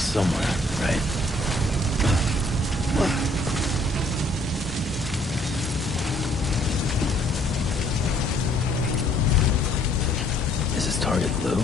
somewhere, right? Is this target blue?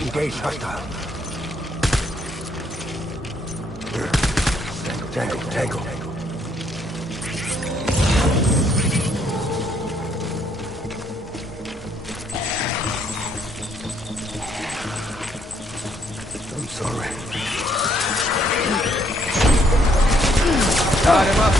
Engage hostile. Tango. I'm sorry. Got him up.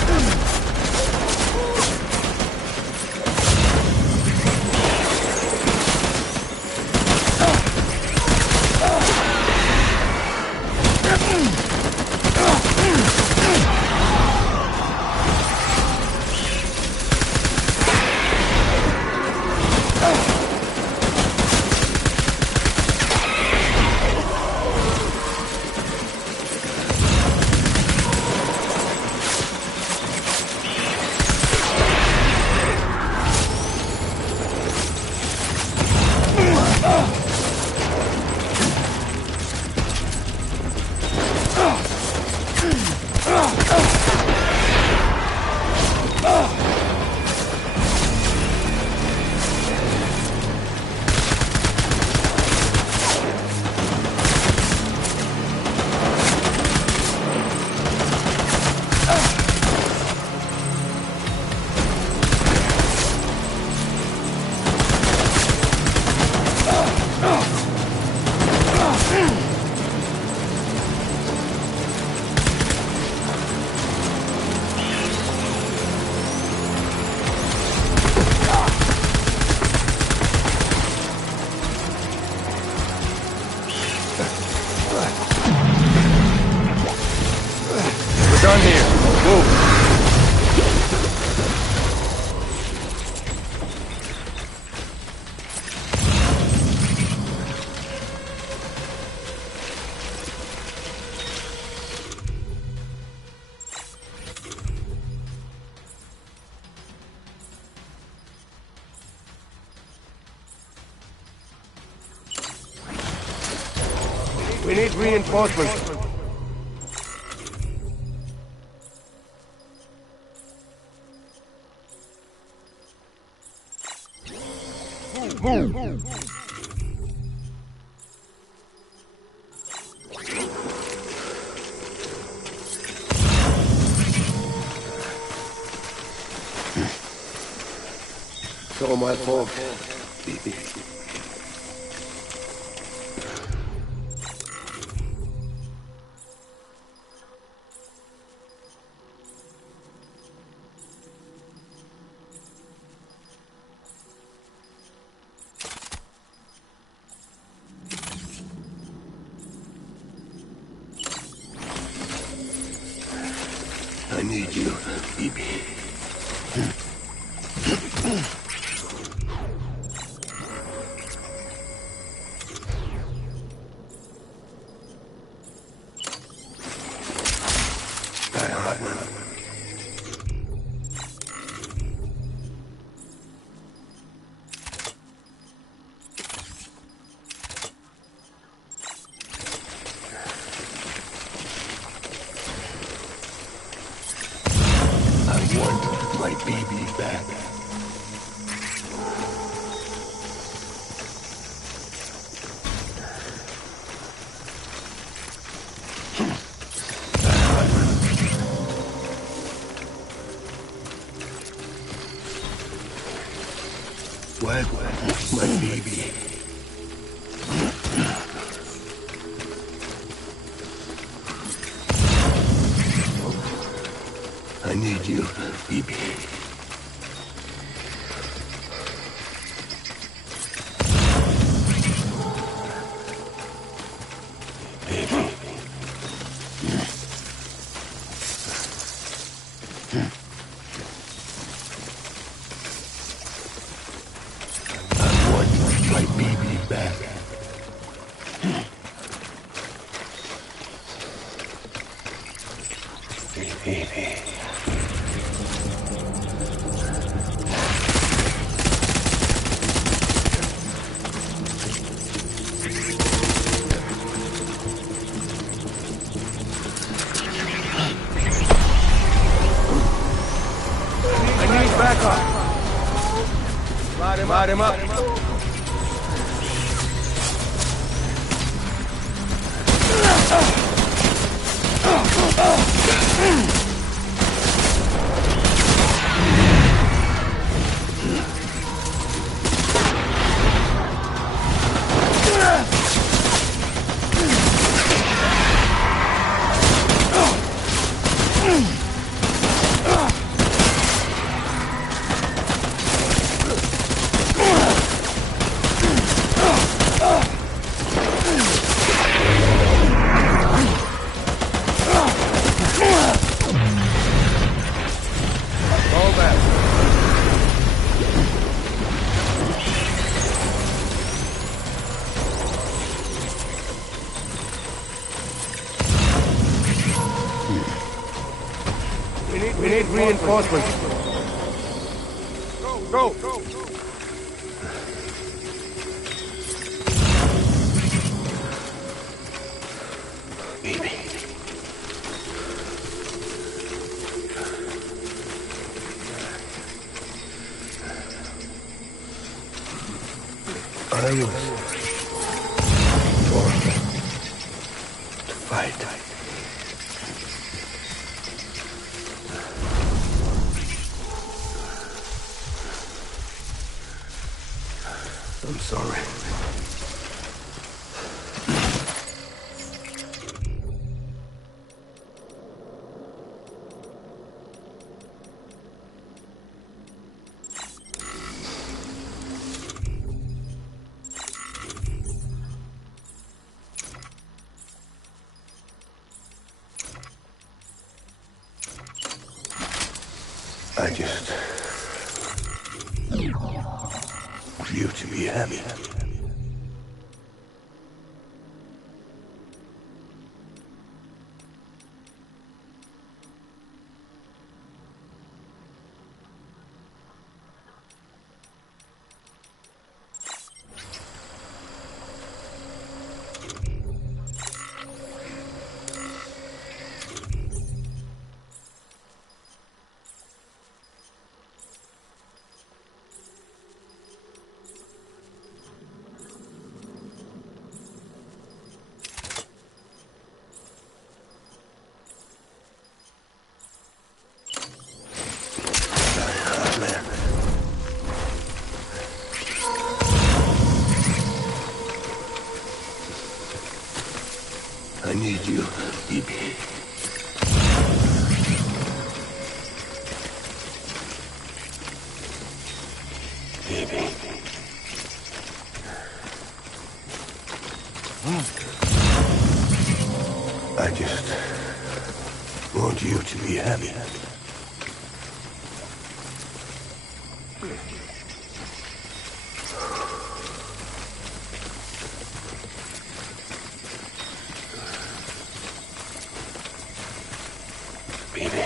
Done here. Move. We need reinforcements. Move. It's all my fault. I need you, baby. I want my baby back. What? My baby. I need you, baby. Baby. I want my baby back. Baby. Back up. Light him up. need reinforcements. Go! Baby. I was born to fight. I'm sorry. I just want you to be happy. I need you, baby. Baby. I just want you to be happy. Baby.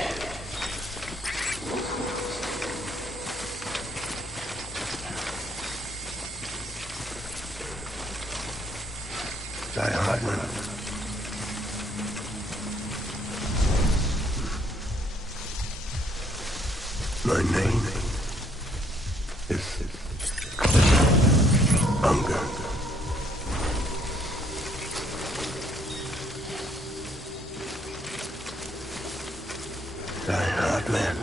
Die Hardman. My name is Unger. Die Hardman.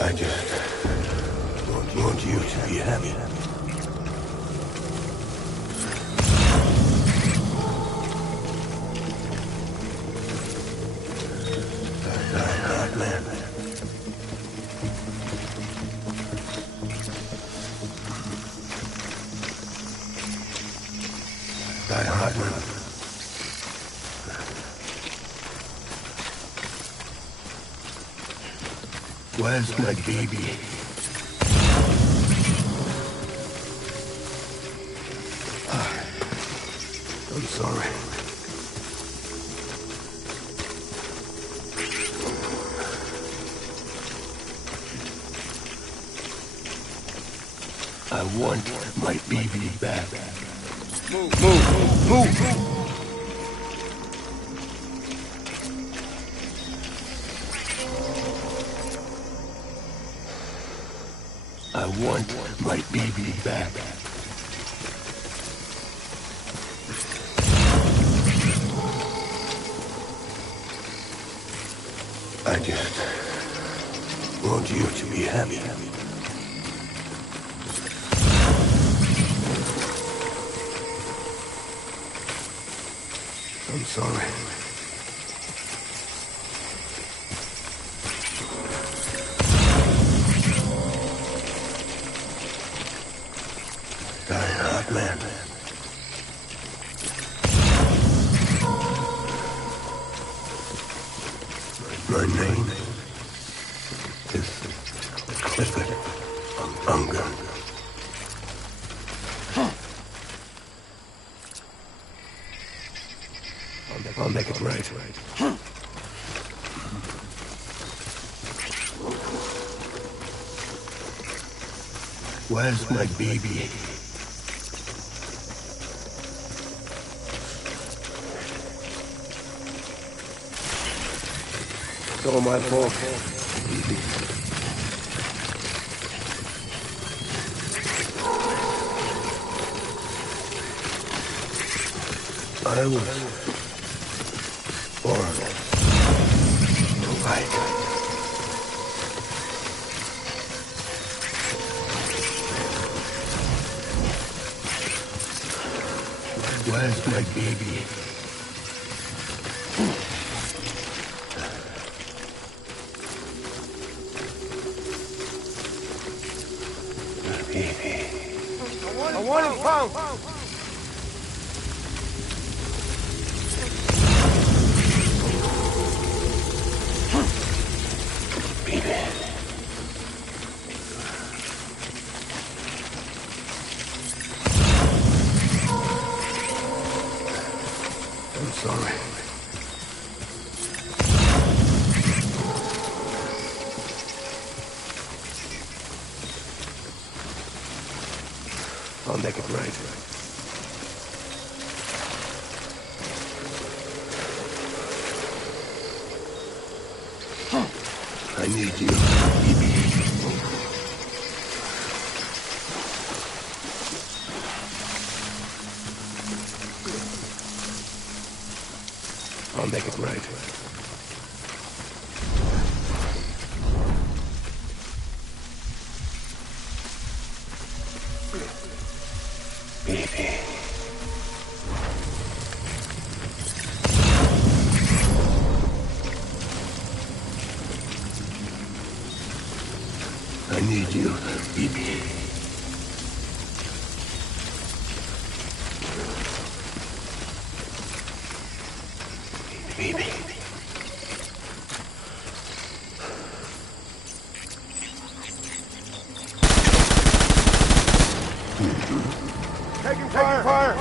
I just want you to be happy. Die Hardman. Die Hardman. Where's my baby? I'm sorry. I want my baby back. Move! I want my baby back. I just want you to be happy. I'm sorry. Die Hardman. My name is Clifford Unger. Where's my baby? It's all my fault. I was born to fight. Where's my baby? Baby. I want him found. Baby. I'm sorry. I'll make it right. I need you, baby. I'll make it right. Baby. I need you, baby. Baby. Taking fire.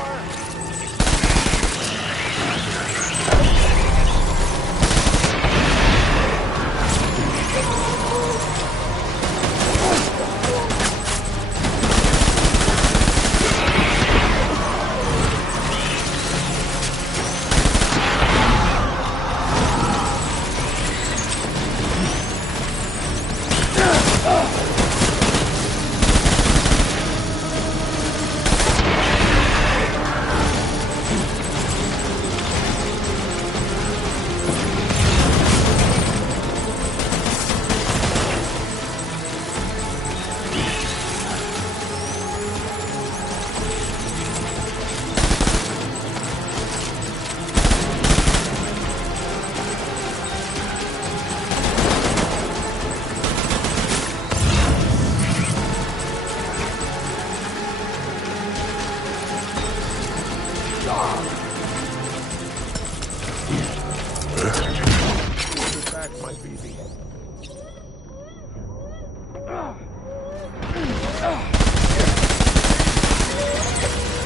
Back my baby.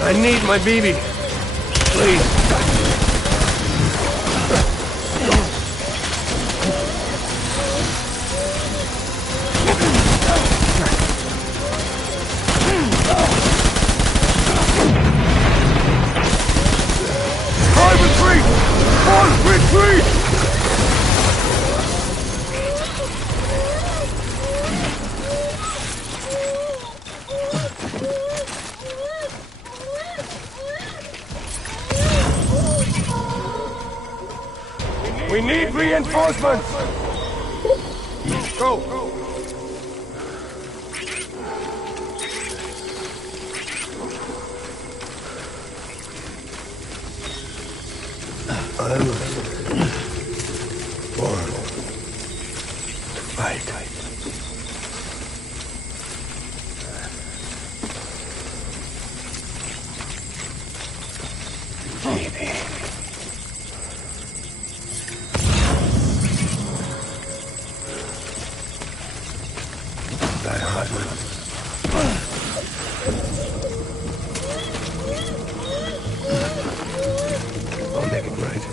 I need my baby. Please. Retreat! We need reinforcements! Go! I was born to fight. Baby. Die hard, I'll make it right.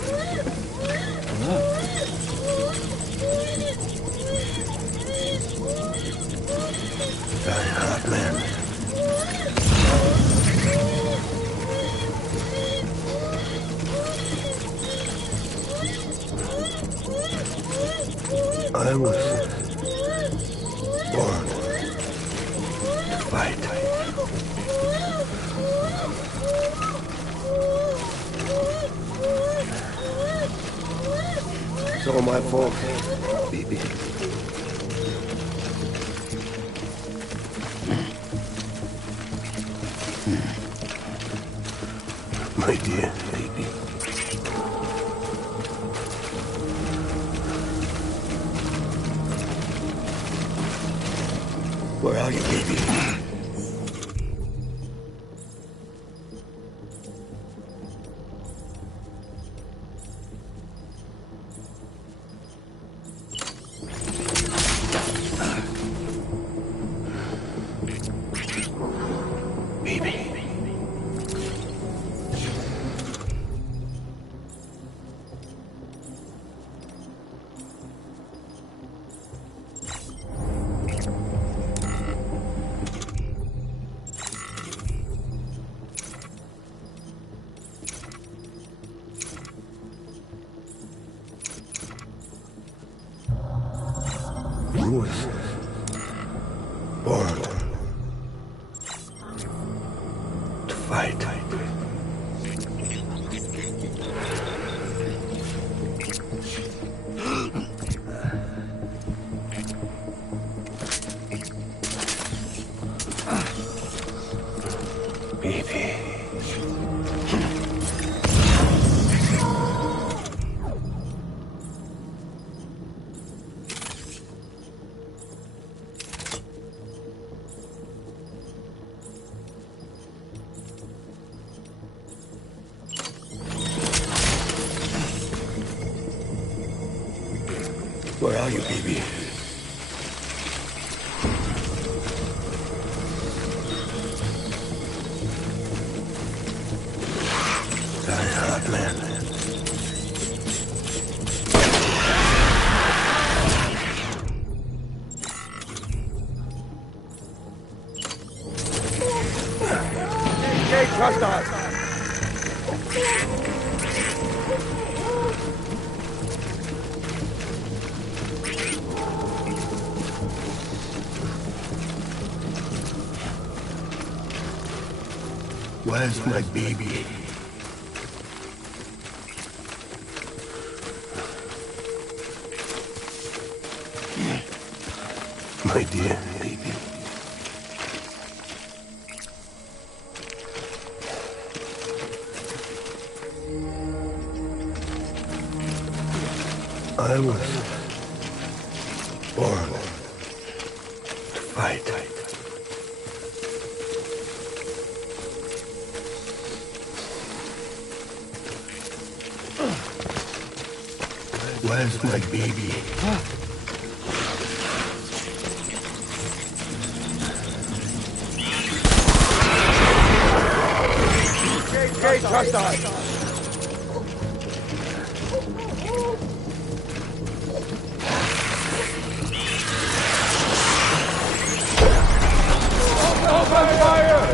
Die hard, man. I was born to fight. It's all my fault. Baby. My dear baby. Where are you, baby? You was born to fight. Baby. Where are you, baby? Die hard, man. Engage hostiles! Where's my baby? My dear baby. I was born to fight. Where's my baby? Engage hostiles! Open fire!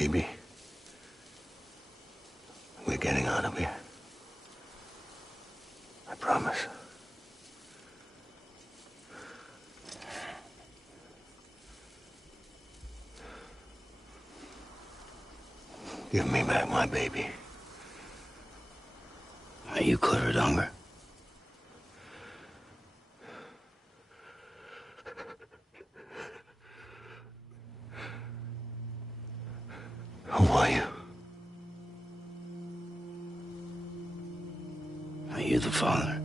Baby, we're getting out of here. I promise. Give me back my baby. Are you clear of hunger? Who are you? Are you the father?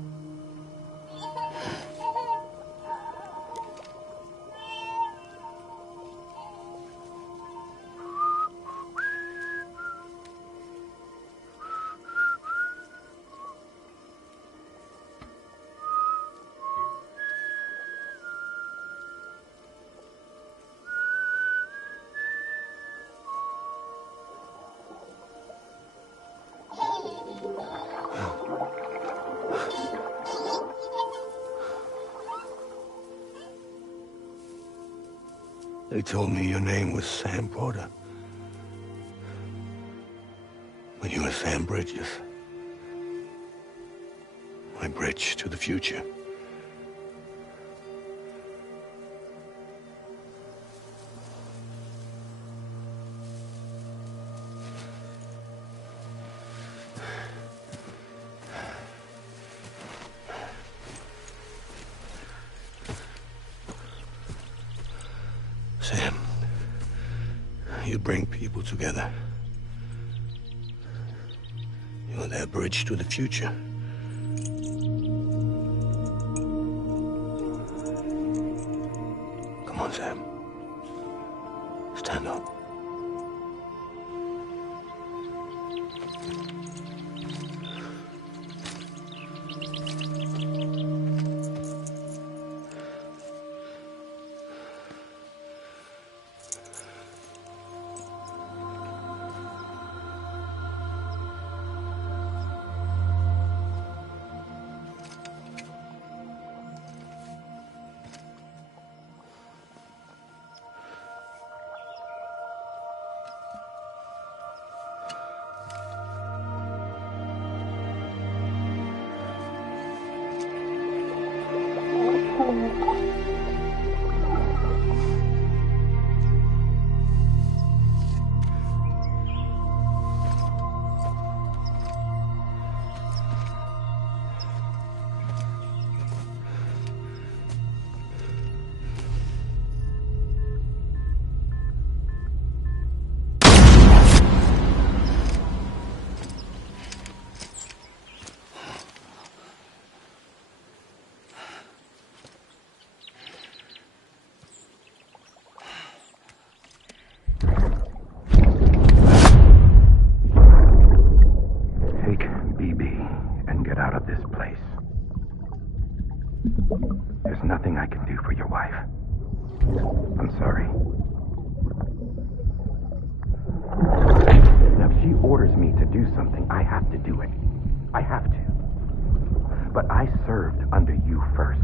They told me your name was Sam Porter. But you were Sam Bridges. My bridge to the future. Sam, you bring people together. You're their bridge to the future. Come on, Sam. Stand up. There's nothing I can do for your wife. I'm sorry. Now, if she orders me to do something, I have to do it. I have to. But I served under you first.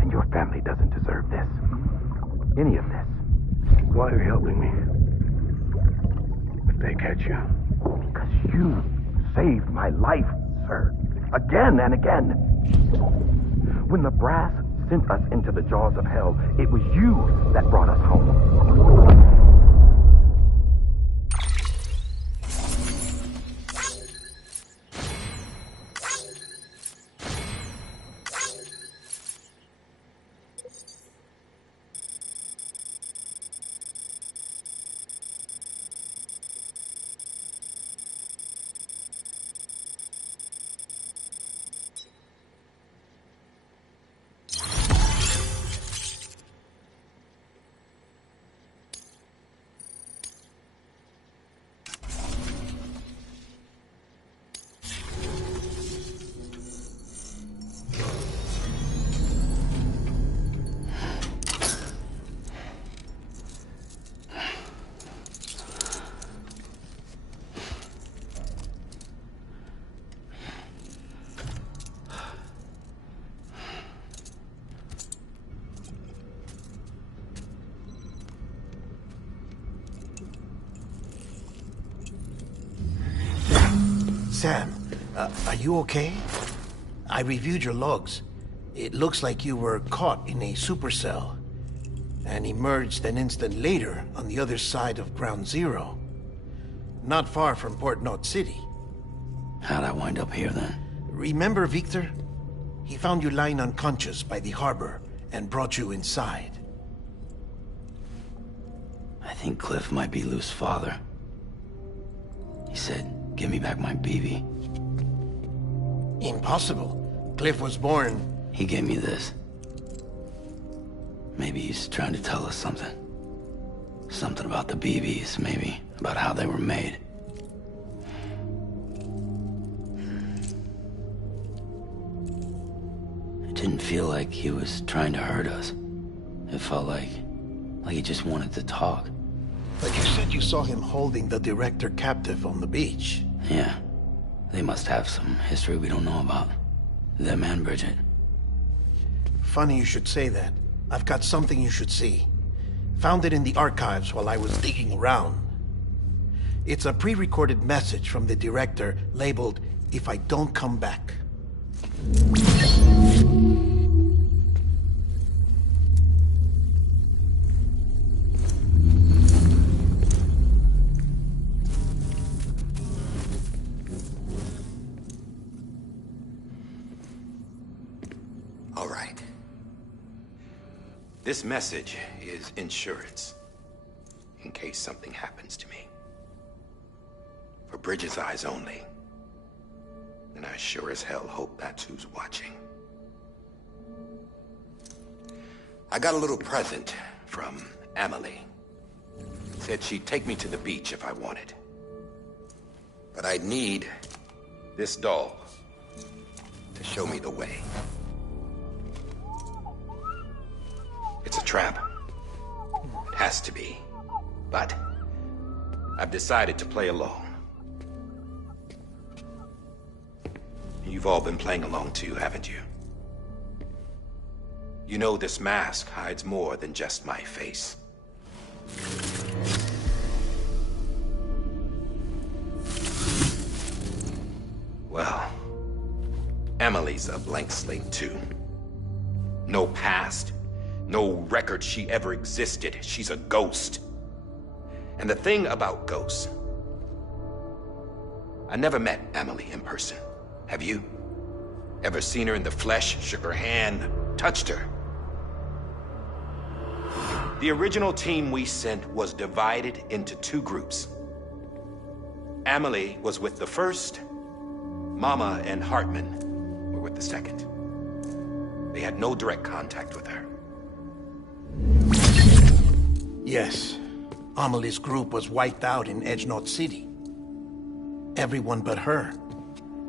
And your family doesn't deserve this. Any of this. Why are you helping me? If they catch you. Because you saved my life, sir. Again and again. When the brass sent us into the jaws of hell, it was you that brought us home. Sam, are you okay? I reviewed your logs. It looks like you were caught in a supercell and emerged an instant later on the other side of Ground Zero. Not far from Port Knot City. How'd I wind up here then? Remember Victor? He found you lying unconscious by the harbor and brought you inside. I think Cliff might be Lou's father. He said, give me back my BB. Impossible. Cliff was born... He gave me this. Maybe he's trying to tell us something. Something about the BBs, maybe. About how they were made. It didn't feel like he was trying to hurt us. It felt like he just wanted to talk. But you said you saw him holding the director captive on the beach. Yeah. They must have some history we don't know about. Them and Bridget. Funny you should say that. I've got something you should see. Found it in the archives while I was digging around. It's a pre-recorded message from the director labeled, "If I don't come back." All right. This message is insurance, in case something happens to me. For Bridget's eyes only. And I sure as hell hope that's who's watching. I got a little present from Emily. Said she'd take me to the beach if I wanted. But I'd need this doll to show me the way. It's a trap. It has to be. But I've decided to play along. You've all been playing along too, haven't you? You know this mask hides more than just my face. Well, Emily's a blank slate too. No past. No record she ever existed. She's a ghost. And the thing about ghosts... I never met Emily in person. Have you? Ever seen her in the flesh, shook her hand, touched her? The original team we sent was divided into two groups. Emily was with the first. Mama and Hartman were with the second. They had no direct contact with her. Yes. Amelie's group was wiped out in Edge Knot City. Everyone but her.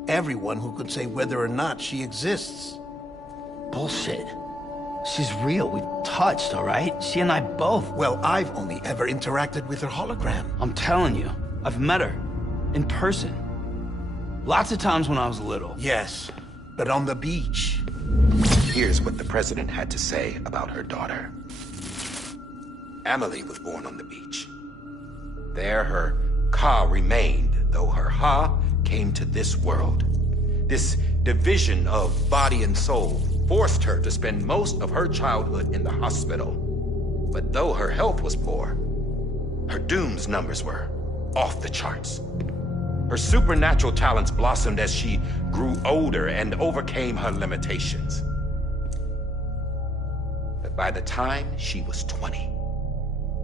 Everyone who could say whether or not she exists. Bullshit. She's real. We've touched, all right? She and I both. Well, I've only ever interacted with her hologram. I'm telling you, I've met her. In person. Lots of times when I was little. Yes, but on the beach. Here's what the president had to say about her daughter. Emily was born on the beach. There her Ka remained, though her Ha came to this world. This division of body and soul forced her to spend most of her childhood in the hospital. But though her health was poor, her Doom's numbers were off the charts. Her supernatural talents blossomed as she grew older and overcame her limitations. But by the time she was 20,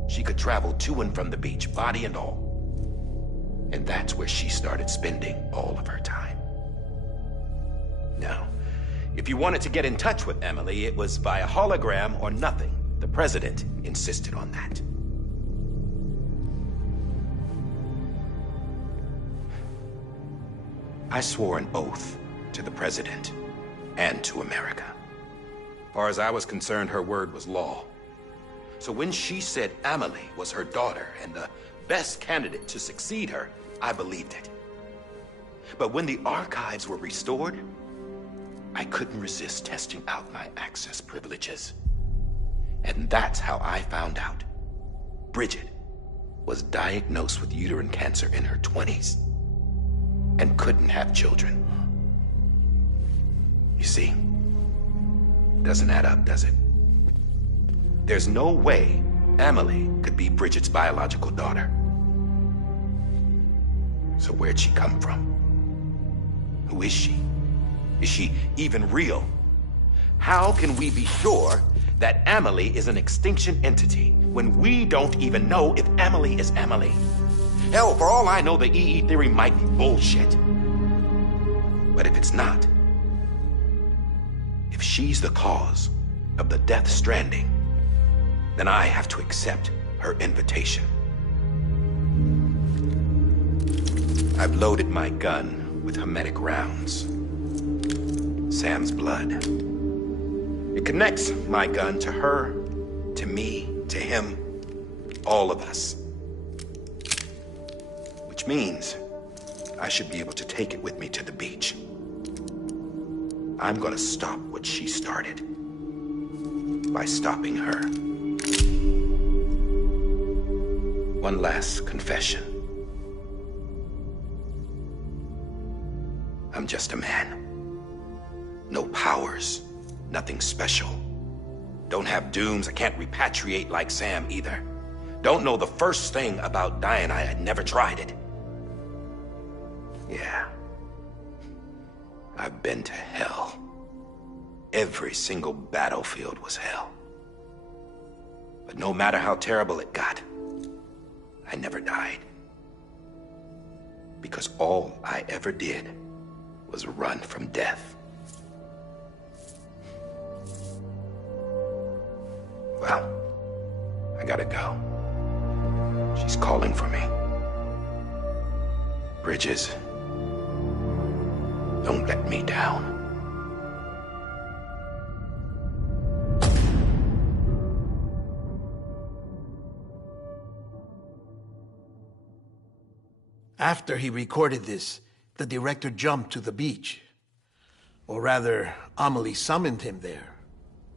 she could travel to and from the beach, body and all. And that's where she started spending all of her time. Now, if you wanted to get in touch with Emily, it was via hologram or nothing. The president insisted on that. I swore an oath to the president and to America. As far as I was concerned, her word was law. So when she said Emily was her daughter and the best candidate to succeed her, I believed it. But when the archives were restored, I couldn't resist testing out my access privileges. And that's how I found out Bridget was diagnosed with uterine cancer in her 20s. and couldn't have children. You see, doesn't add up, does it? There's no way Amelie could be Bridget's biological daughter. So where'd she come from? Who is she? Is she even real? How can we be sure that Amelie is an extinction entity when we don't even know if Amelie is Amelie? Hell, for all I know, the EE theory might be bullshit. But if it's not, if she's the cause of the Death Stranding, then I have to accept her invitation. I've loaded my gun with hermetic rounds. Sam's blood. It connects my gun to her, to me, to him, all of us. Which means I should be able to take it with me to the beach. I'm gonna stop what she started by stopping her. One last confession. I'm just a man. No powers, nothing special. Don't have dooms, I can't repatriate like Sam either. Don't know the first thing about dying, I had never tried it. Yeah. I've been to hell. Every single battlefield was hell. But no matter how terrible it got, I never died. Because all I ever did was run from death. Well, I gotta go. She's calling for me. Bridges, don't let me down. After he recorded this, the director jumped to the beach. Or rather, Amelie summoned him there.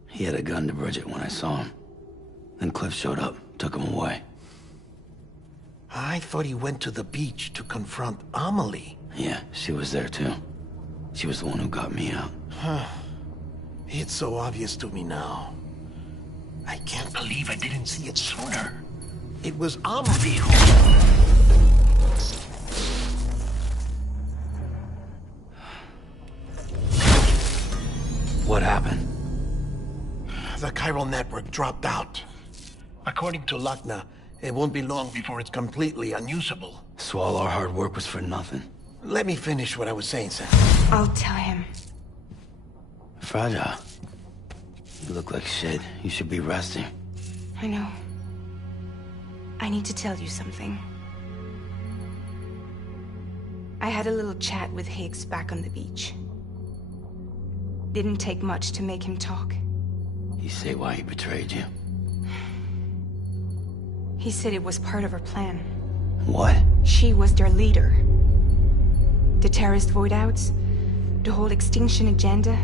He had a gun to Bridget when I saw him. Then Cliff showed up, took him away. I thought he went to the beach to confront Amelie. Yeah, she was there too. She was the one who got me out. It's so obvious to me now. I can't believe I didn't see it sooner. It was Amelie who... What happened? The chiral network dropped out. According to Lachna, it won't be long before it's completely unusable. So all our hard work was for nothing. Let me finish what I was saying, Sam. I'll tell him. Fragile. You look like shit. You should be resting. I know. I need to tell you something. I had a little chat with Higgs back on the beach. Didn't take much to make him talk. You say why he betrayed you? He said it was part of her plan. What? She was their leader. The terrorist void-outs, the whole extinction agenda,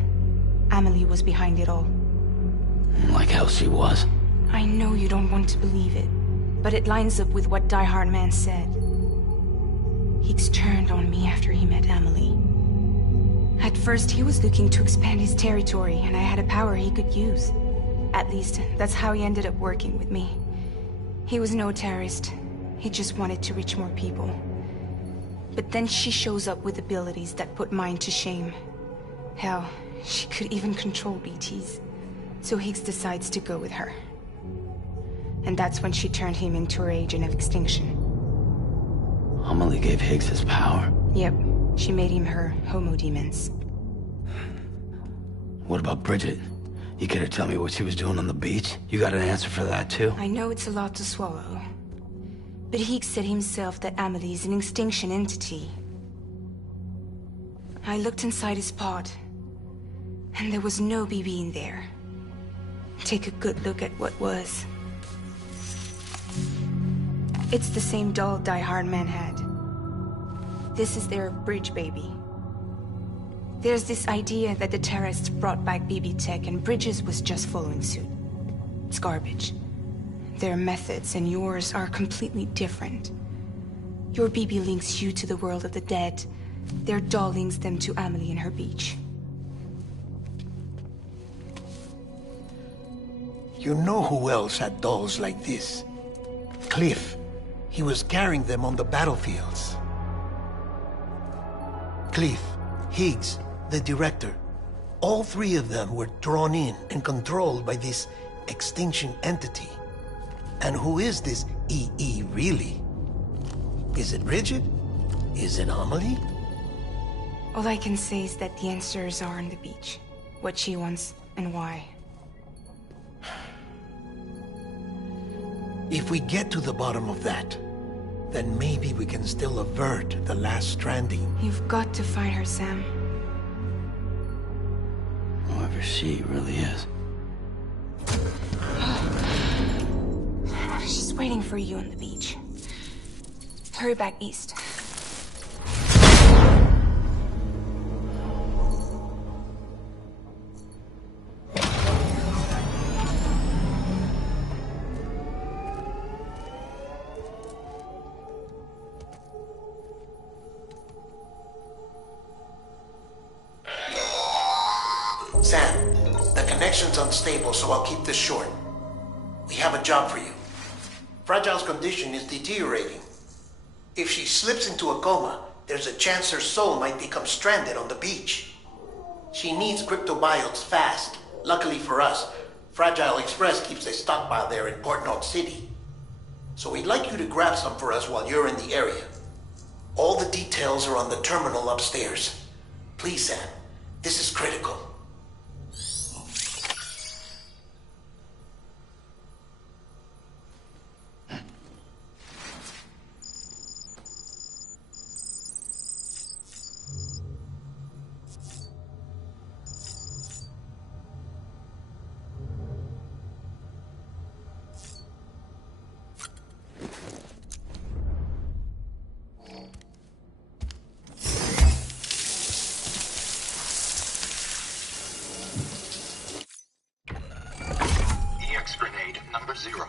Amelie was behind it all. Like hell she was. I know you don't want to believe it, but it lines up with what Die Hard Man said. Higgs turned on me after he met Amelie. At first, he was looking to expand his territory, and I had a power he could use. At least, that's how he ended up working with me. He was no terrorist. He just wanted to reach more people. But then she shows up with abilities that put mine to shame. Hell, she could even control BTs. So Higgs decides to go with her. And that's when she turned him into her agent of extinction. Amelie gave Higgs his power. Yep, she made him her homo demons. What about Bridget? You care to tell me what she was doing on the beach? You got an answer for that too? I know it's a lot to swallow. But Higgs said himself that Amelie is an extinction entity. I looked inside his pod, and there was no BB in there. Take a good look at what was. It's the same doll Die Hard Man had. This is their bridge baby. There's this idea that the terrorists brought back BB tech and Bridges was just following suit. It's garbage. Their methods and yours are completely different. Your BB links you to the world of the dead, Their doll links them to Amelie and her beach. You know who else had dolls like this? Cliff. He was carrying them on the battlefields. Cliff, Higgs, the director. All three of them were drawn in and controlled by this extinction entity. And who is this EE really? Is it Bridget? Is it Amelie? All I can say is that the answers are on the beach. What she wants and why. If we get to the bottom of that, then maybe we can still avert the last stranding. You've got to find her, Sam. Whoever she really is. She's waiting for you on the beach. Hurry back east. Sam, the connection's unstable, so I'll keep this short. We have a job for you. Fragile's condition is deteriorating. If she slips into a coma, there's a chance her soul might become stranded on the beach. She needs cryptobiotes fast. Luckily for us, Fragile Express keeps a stockpile there in Port Knot City. So we'd like you to grab some for us while you're in the area. All the details are on the terminal upstairs. Please, Sam, this is critical. Grenade number 0.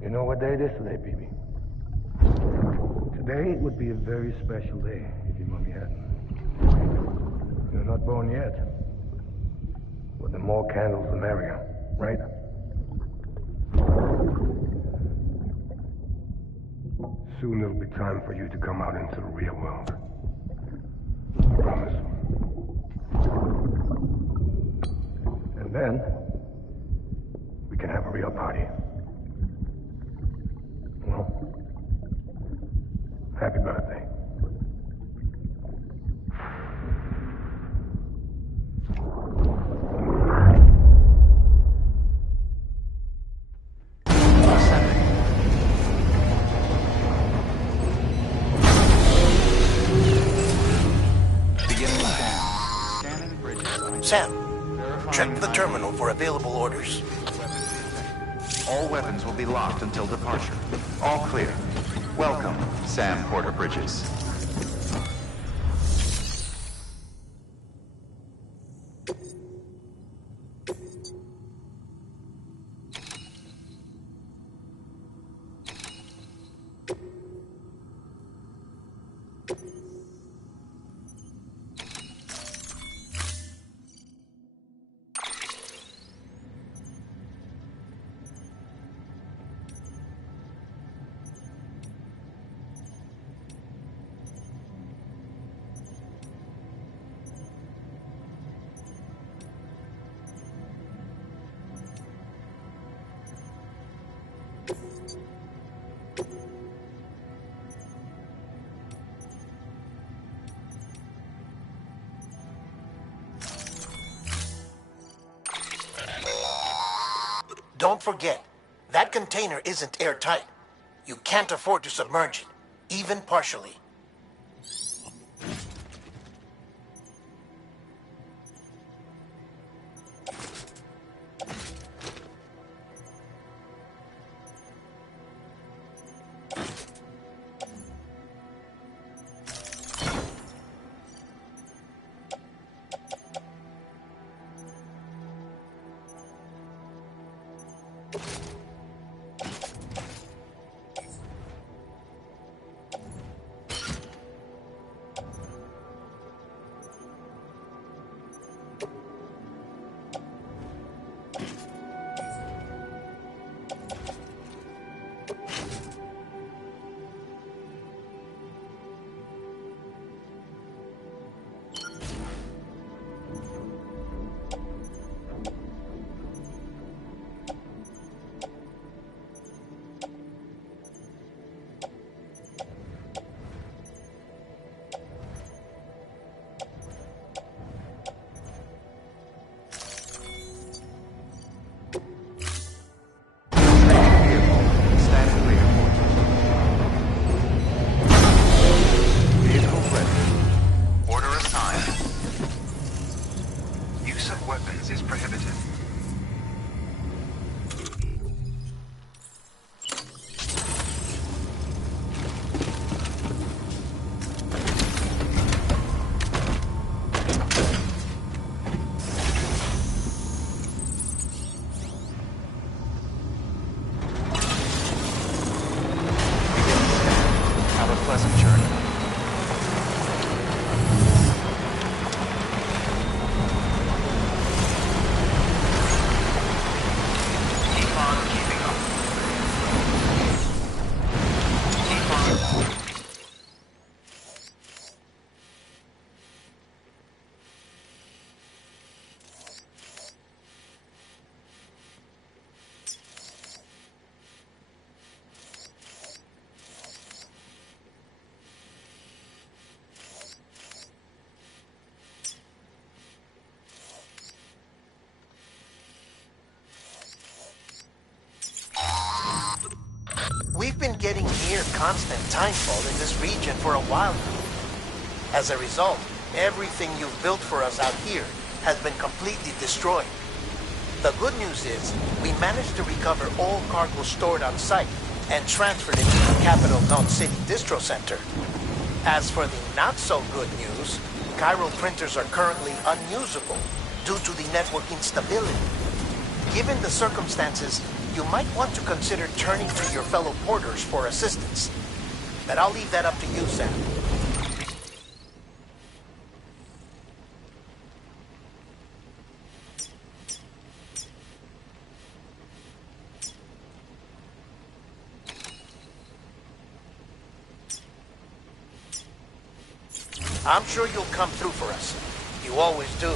You know what day it is today, BB? Today would be a very special day if your mommy hadn't. You're not born yet. But the more candles, the merrier, right? Soon it'll be time for you to come out into the real world. I promise. And then, we can have a real party. Well, happy birthday. Sam, check the terminal for available orders. All weapons will be locked until departure. All clear. Welcome, Sam Porter Bridges. Don't forget, that container isn't airtight. You can't afford to submerge it, even partially. We've been getting near constant timefall in this region for a while now. As a result, everything you've built for us out here has been completely destroyed. The good news is, we managed to recover all cargo stored on site and transferred it to the Capital Knot City Distro Center. As for the not-so-good news, chiral printers are currently unusable due to the network instability. Given the circumstances, you might want to consider turning to your fellow porters for assistance. But I'll leave that up to you, Sam. I'm sure you'll come through for us. You always do.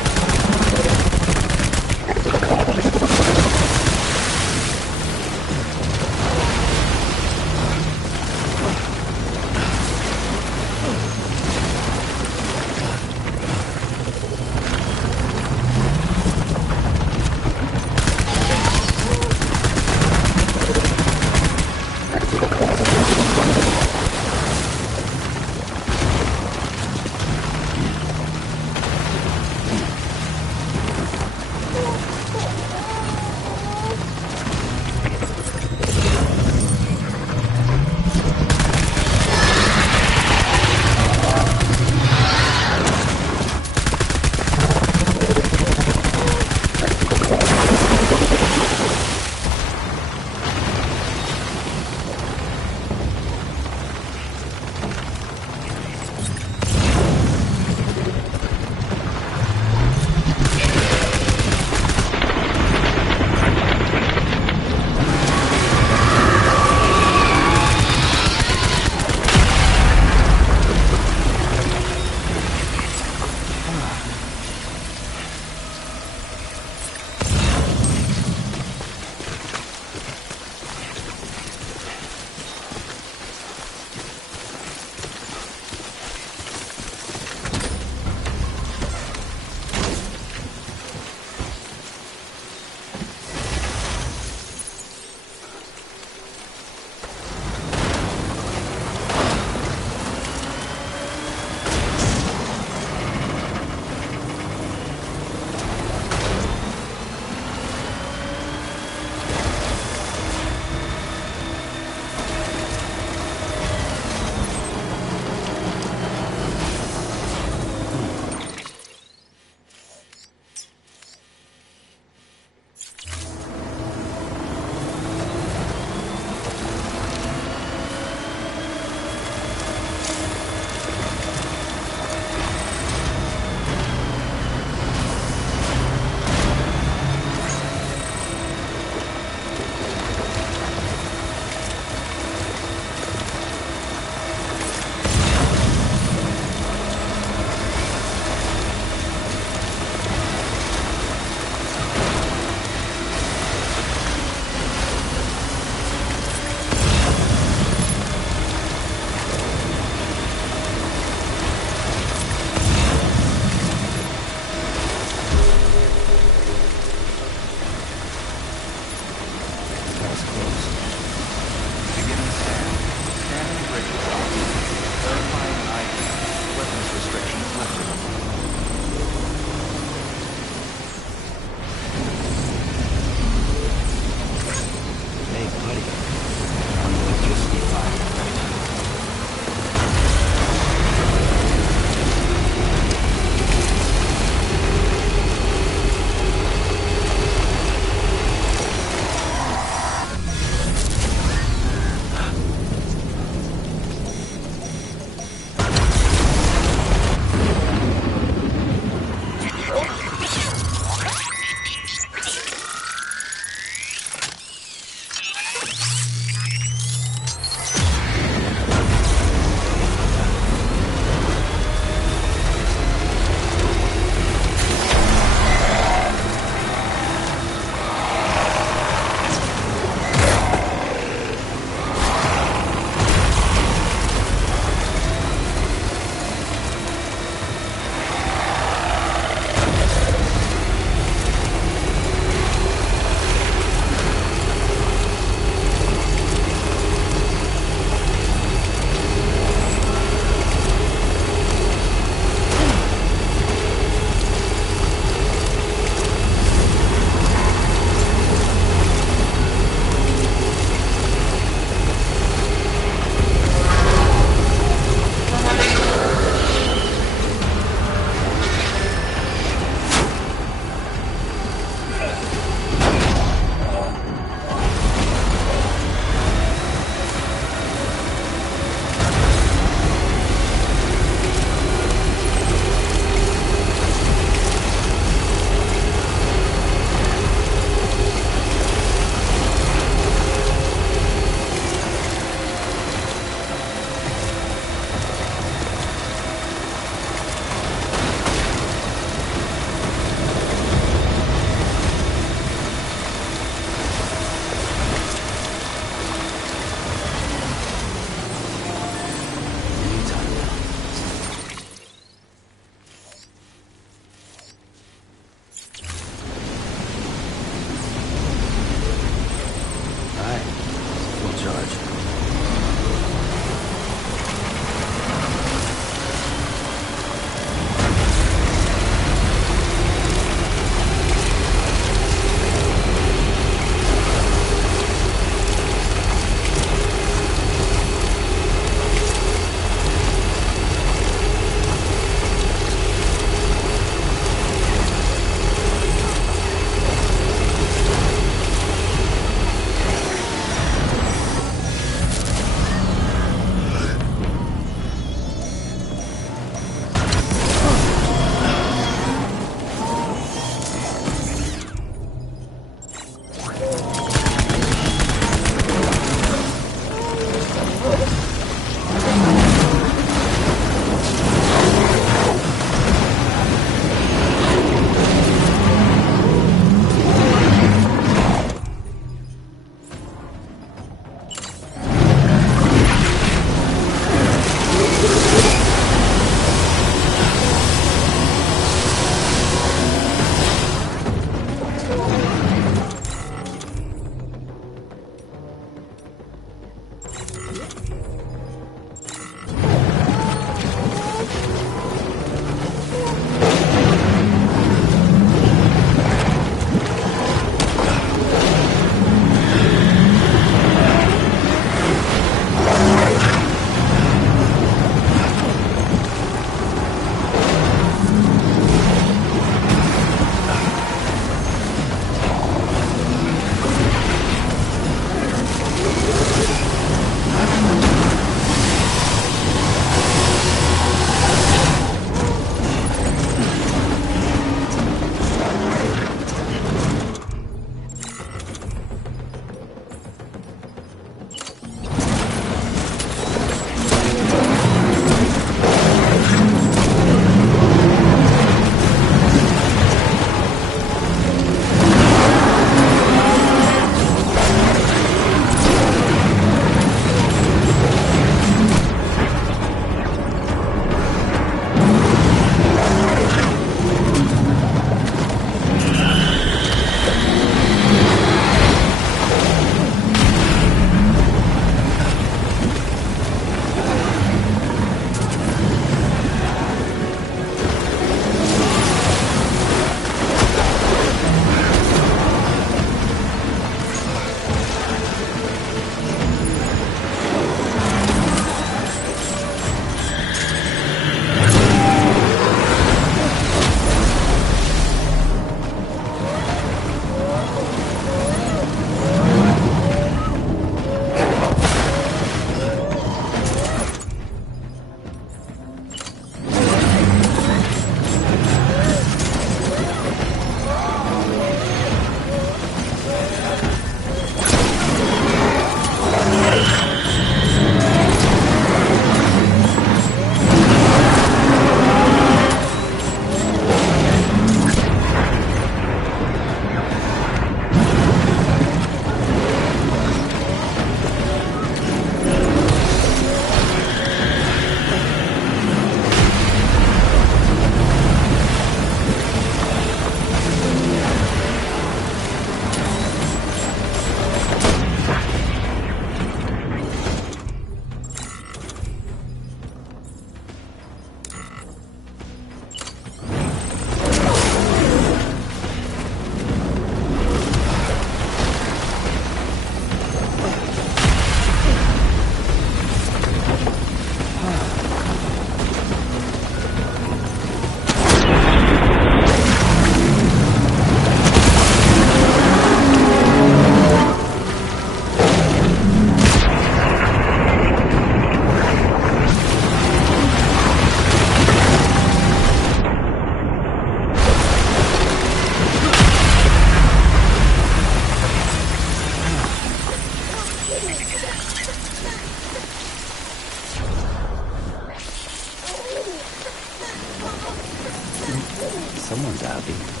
Someone's happy.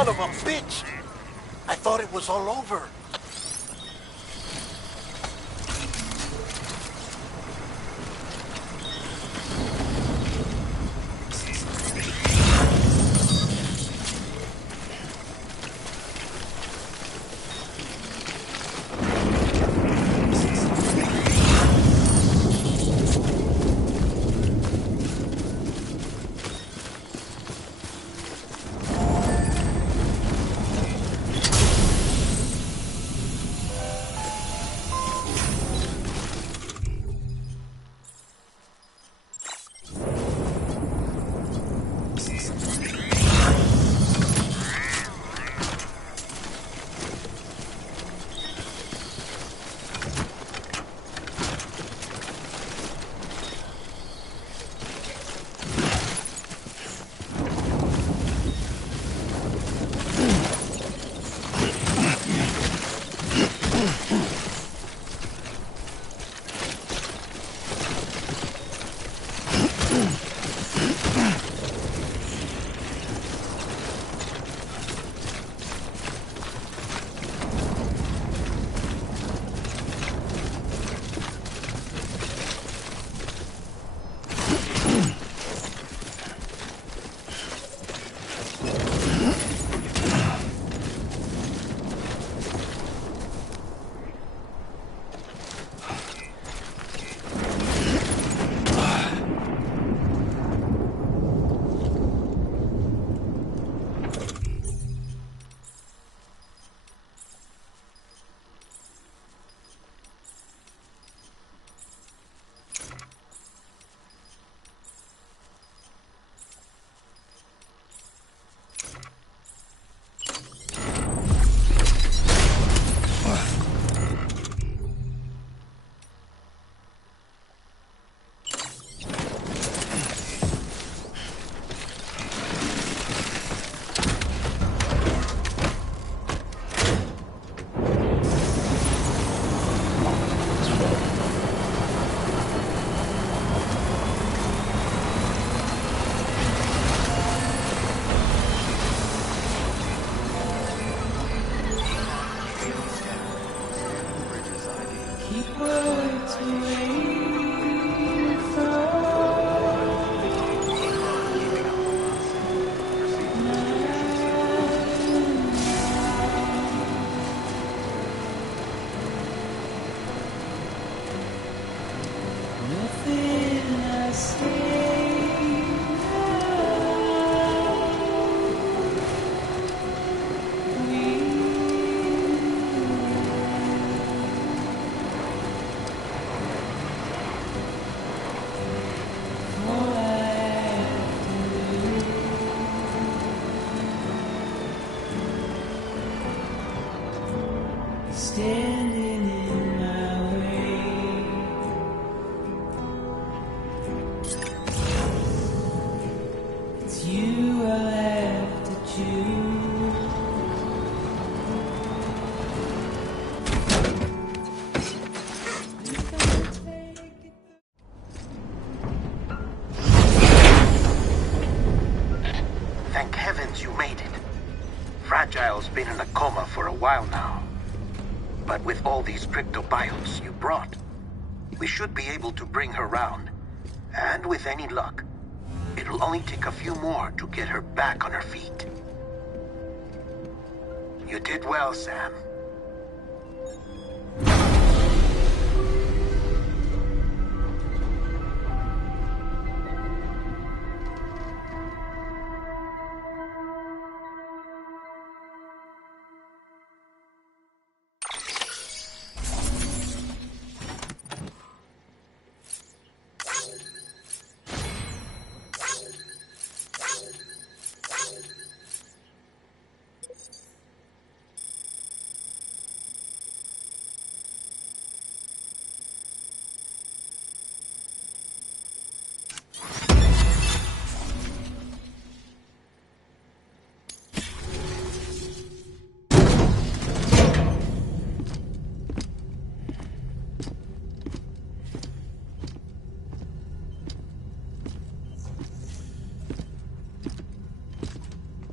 Son of a bitch! I thought it was all over. Standing in my way. It's you I'll have to choose. Thank heavens you made it. Fragile's been in a coma for a while now. But with all these cryptobiotes you brought, we should be able to bring her round. And with any luck, it'll only take a few more to get her back on her feet. You did well, Sam.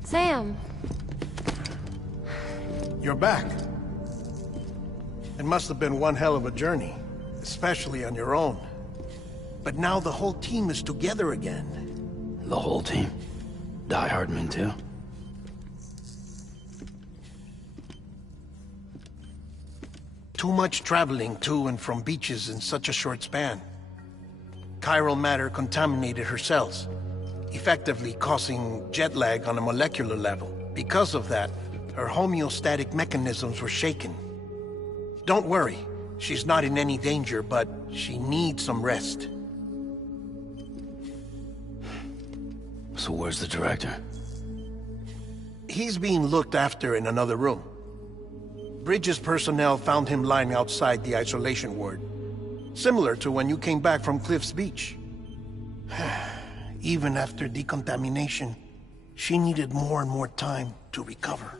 Sam, You're back. It must have been one hell of a journey, especially on your own. But now the whole team is together again. The whole team? Die Hardman too? Too much traveling to and from beaches in such a short span. Chiral matter contaminated her cells, effectively causing jet lag on a molecular level. Because of that, her homeostatic mechanisms were shaken. Don't worry, she's not in any danger, but she needs some rest. So where's the director? He's being looked after in another room. Bridges personnel found him lying outside the isolation ward. Similar to when you came back from Cliff's Beach. Even after decontamination, she needed more and more time to recover.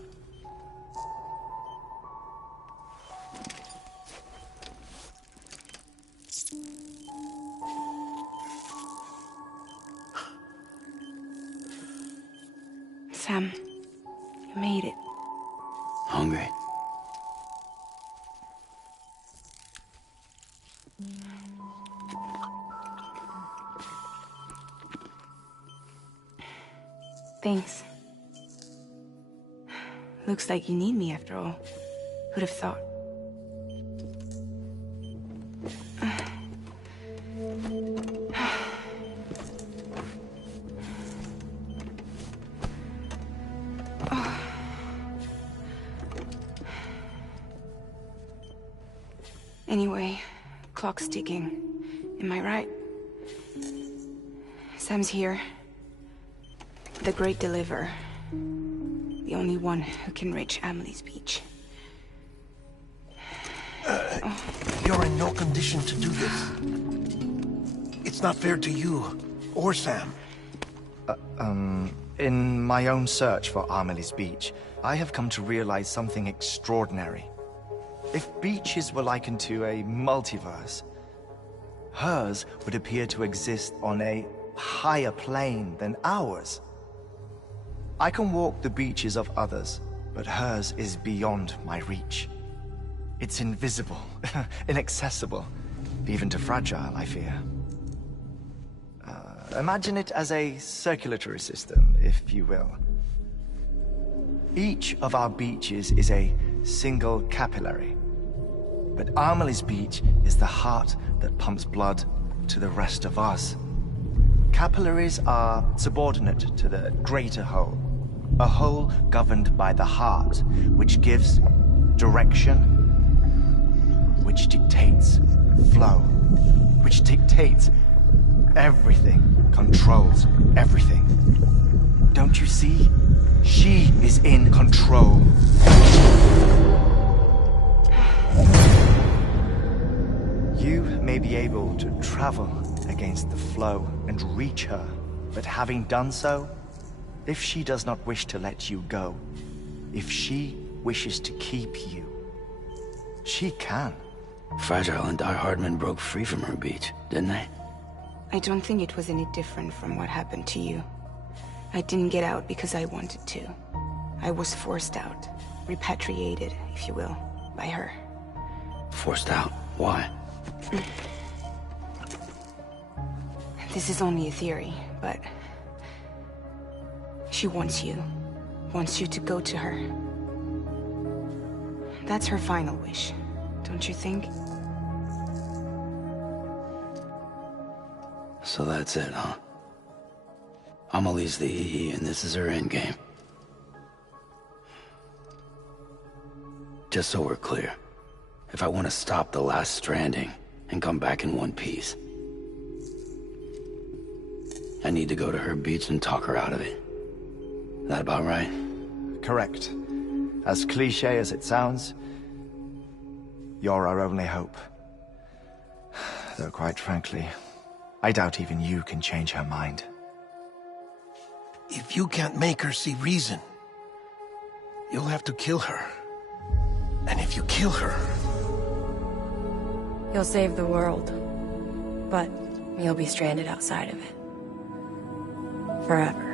Sam, you made it. Hungry? Thanks. Looks like you need me after all. Who'd have thought? Anyway, clock's ticking. Am I right? Sam's here. The Great Deliverer. The only one who can reach Amelie's Beach. You're in no condition to do this. It's not fair to you, or Sam. In my own search for Amelie's Beach, I have come to realize something extraordinary. If beaches were likened to a multiverse, hers would appear to exist on a higher plane than ours. I can walk the beaches of others, but hers is beyond my reach. It's invisible, inaccessible, even to fragile, I fear. Imagine it as a circulatory system, if you will. Each of our beaches is a single capillary, but Amelie's Beach is the heart that pumps blood to the rest of us. Capillaries are subordinate to the greater whole, a whole governed by the heart, which gives direction, which dictates flow, which dictates everything, controls everything. Don't you see? She is in control. You may be able to travel against the flow and reach her, but having done so, if she does not wish to let you go, if she wishes to keep you, she can. Fragile and Die Hardman broke free from her beach, didn't they? I don't think it was any different from what happened to you. I didn't get out because I wanted to. I was forced out. Repatriated, if you will, by her. Forced out? Why? This is only a theory, but... she wants you. Wants you to go to her. That's her final wish, don't you think? So that's it, huh? Amelie's the EE, and this is her endgame. Just so we're clear, if I want to stop the last stranding and come back in one piece, I need to go to her beach and talk her out of it. That about right? Correct. As cliché as it sounds, you're our only hope. Though quite frankly, I doubt even you can change her mind. If you can't make her see reason, you'll have to kill her. And if you kill her... You'll save the world, but you'll be stranded outside of it. Forever.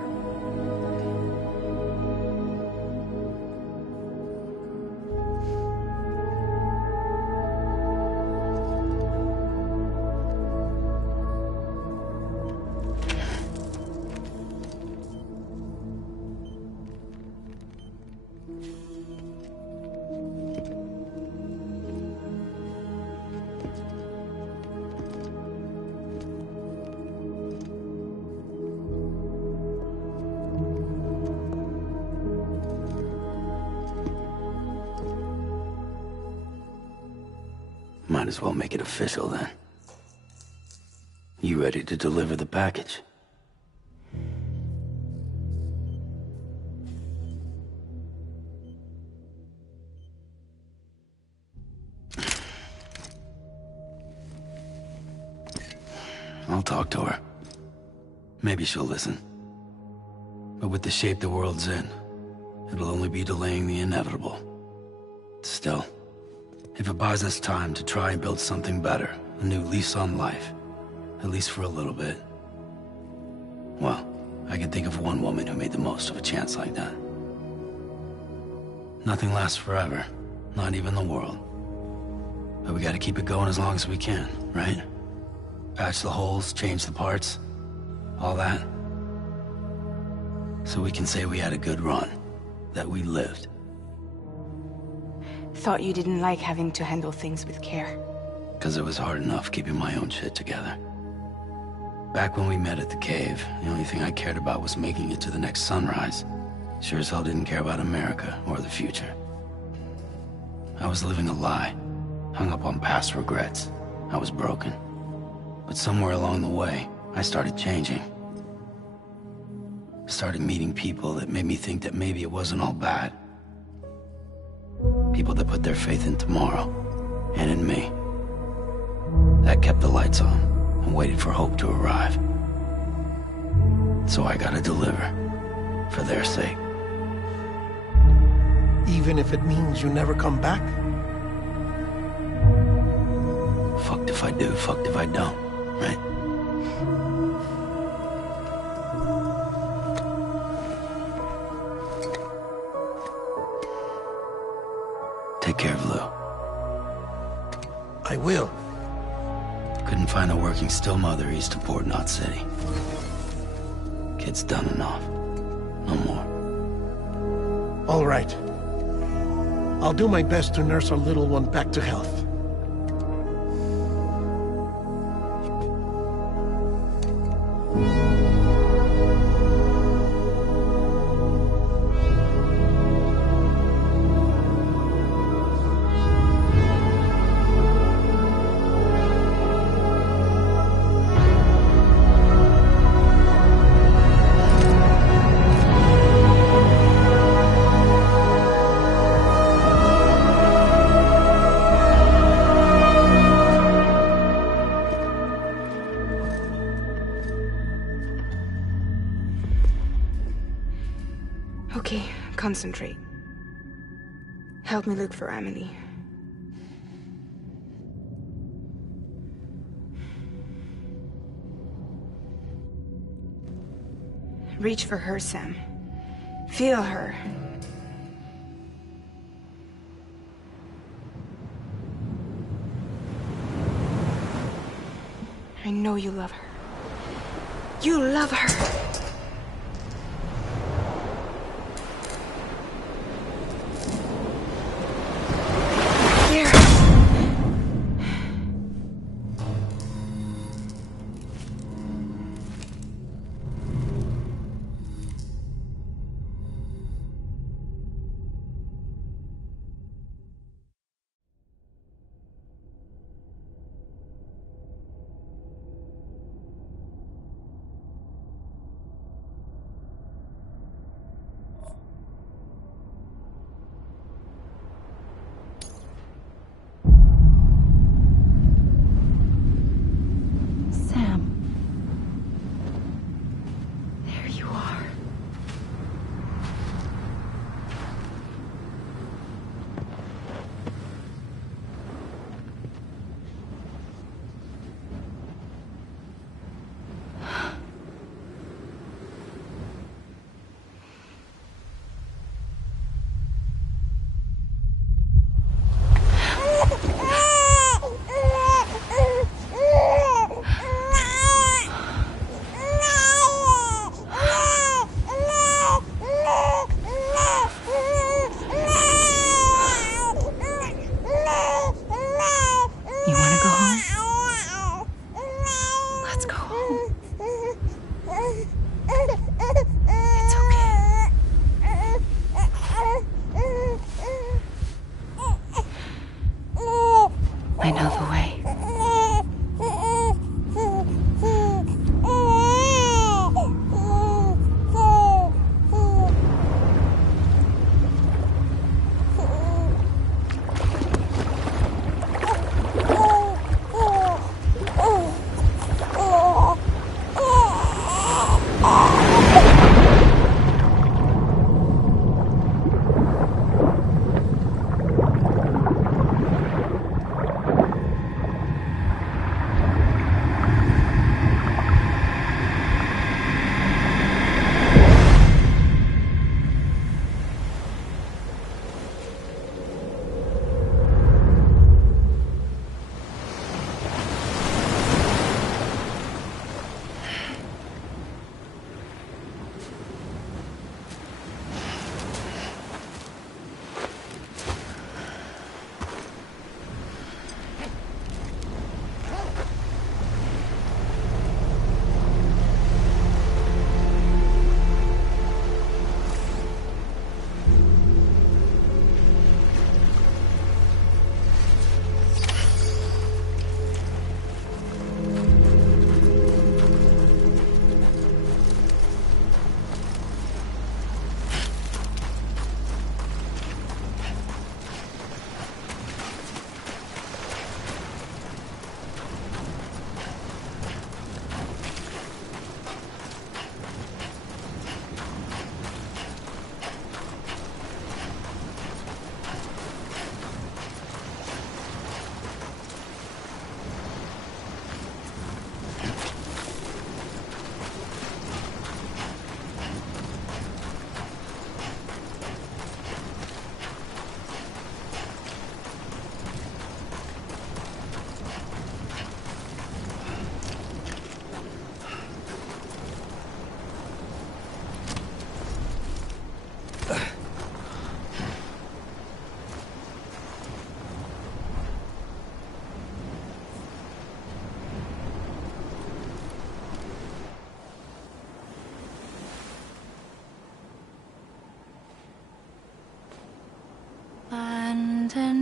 might as well make it official then. You ready to deliver the package? I'll talk to her. Maybe she'll listen. But with the shape the world's in, it'll only be delaying the inevitable. Still, if it buys us time to try and build something better, a new lease on life, at least for a little bit, well, I can think of one woman who made the most of a chance like that. Nothing lasts forever, not even the world. But we gotta keep it going as long as we can, right? Patch the holes, change the parts, all that. So we can say we had a good run, that we lived. Thought you didn't like having to handle things with care. 'Cause it was hard enough keeping my own shit together. Back when we met at the cave, the only thing I cared about was making it to the next sunrise. Sure as hell didn't care about America or the future. I was living a lie, hung up on past regrets. I was broken. But somewhere along the way, I started changing. Started meeting people that made me think that maybe it wasn't all bad. People that put their faith in tomorrow, and in me. That kept the lights on, and waited for hope to arrive. So I gotta deliver, for their sake. Even if it means you never come back? Fucked if I do, fucked if I don't, right? Take care of Lou. I will. Couldn't find a working still mother east of Port Knot City. Kid's done enough. No more. All right. I'll do my best to nurse our little one back to health. Okay, concentrate. Help me look for Emily. Reach for her, Sam. Feel her. I know you love her. You love her!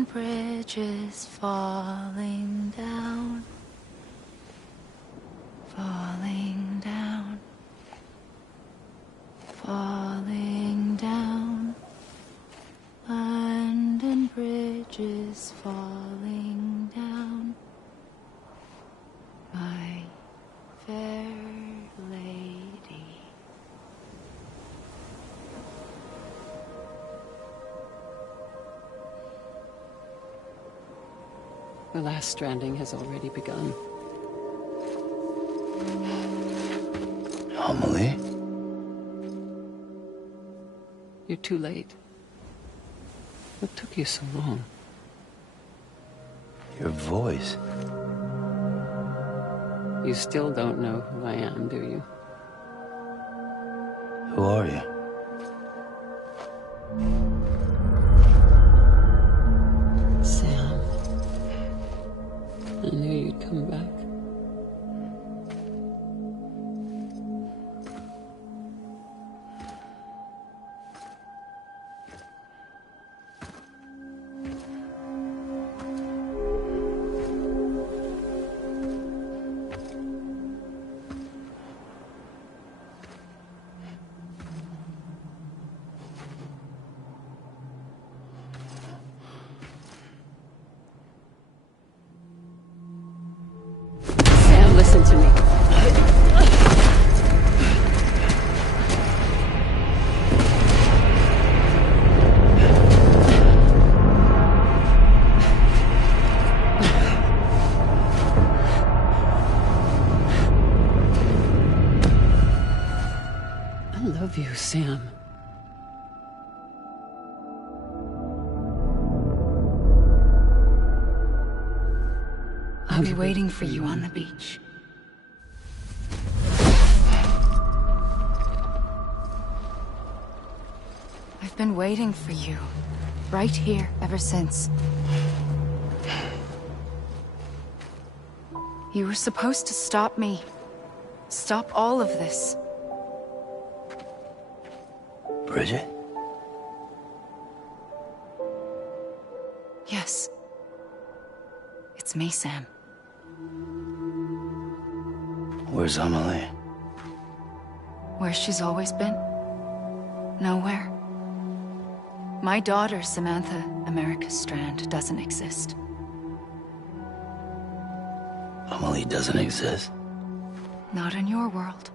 Abandoned bridges falling down. Falling down. Falling down. Abandoned bridges falling down. My fair lady. The last stranding has already begun. Amelie? You're too late. What took you so long? Your voice. You still don't know who I am, do you? Who are you? Sam. I knew you'd come back. Sam, listen to me. I love you, Sam. I'll be waiting for you on the beach. I've been waiting for you, right here, ever since. You were supposed to stop me. Stop all of this. Bridget? Yes. It's me, Sam. Where's Amelie? Where she's always been. Nowhere. My daughter, Samantha America Strand, doesn't exist. Amelie doesn't exist? Not in your world.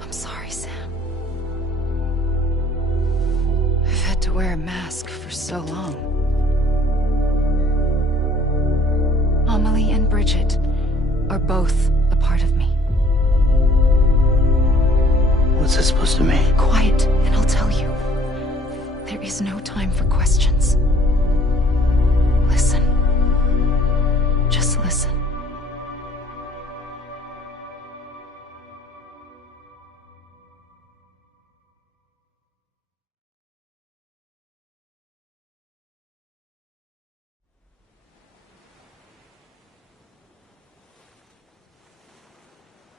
I'm sorry, Sam. I've had to wear a mask for so long. Amelie and Bridget are both a part of me. What's that supposed to mean? Quiet, and I'll tell you. There is no time for questions. Listen. Just listen.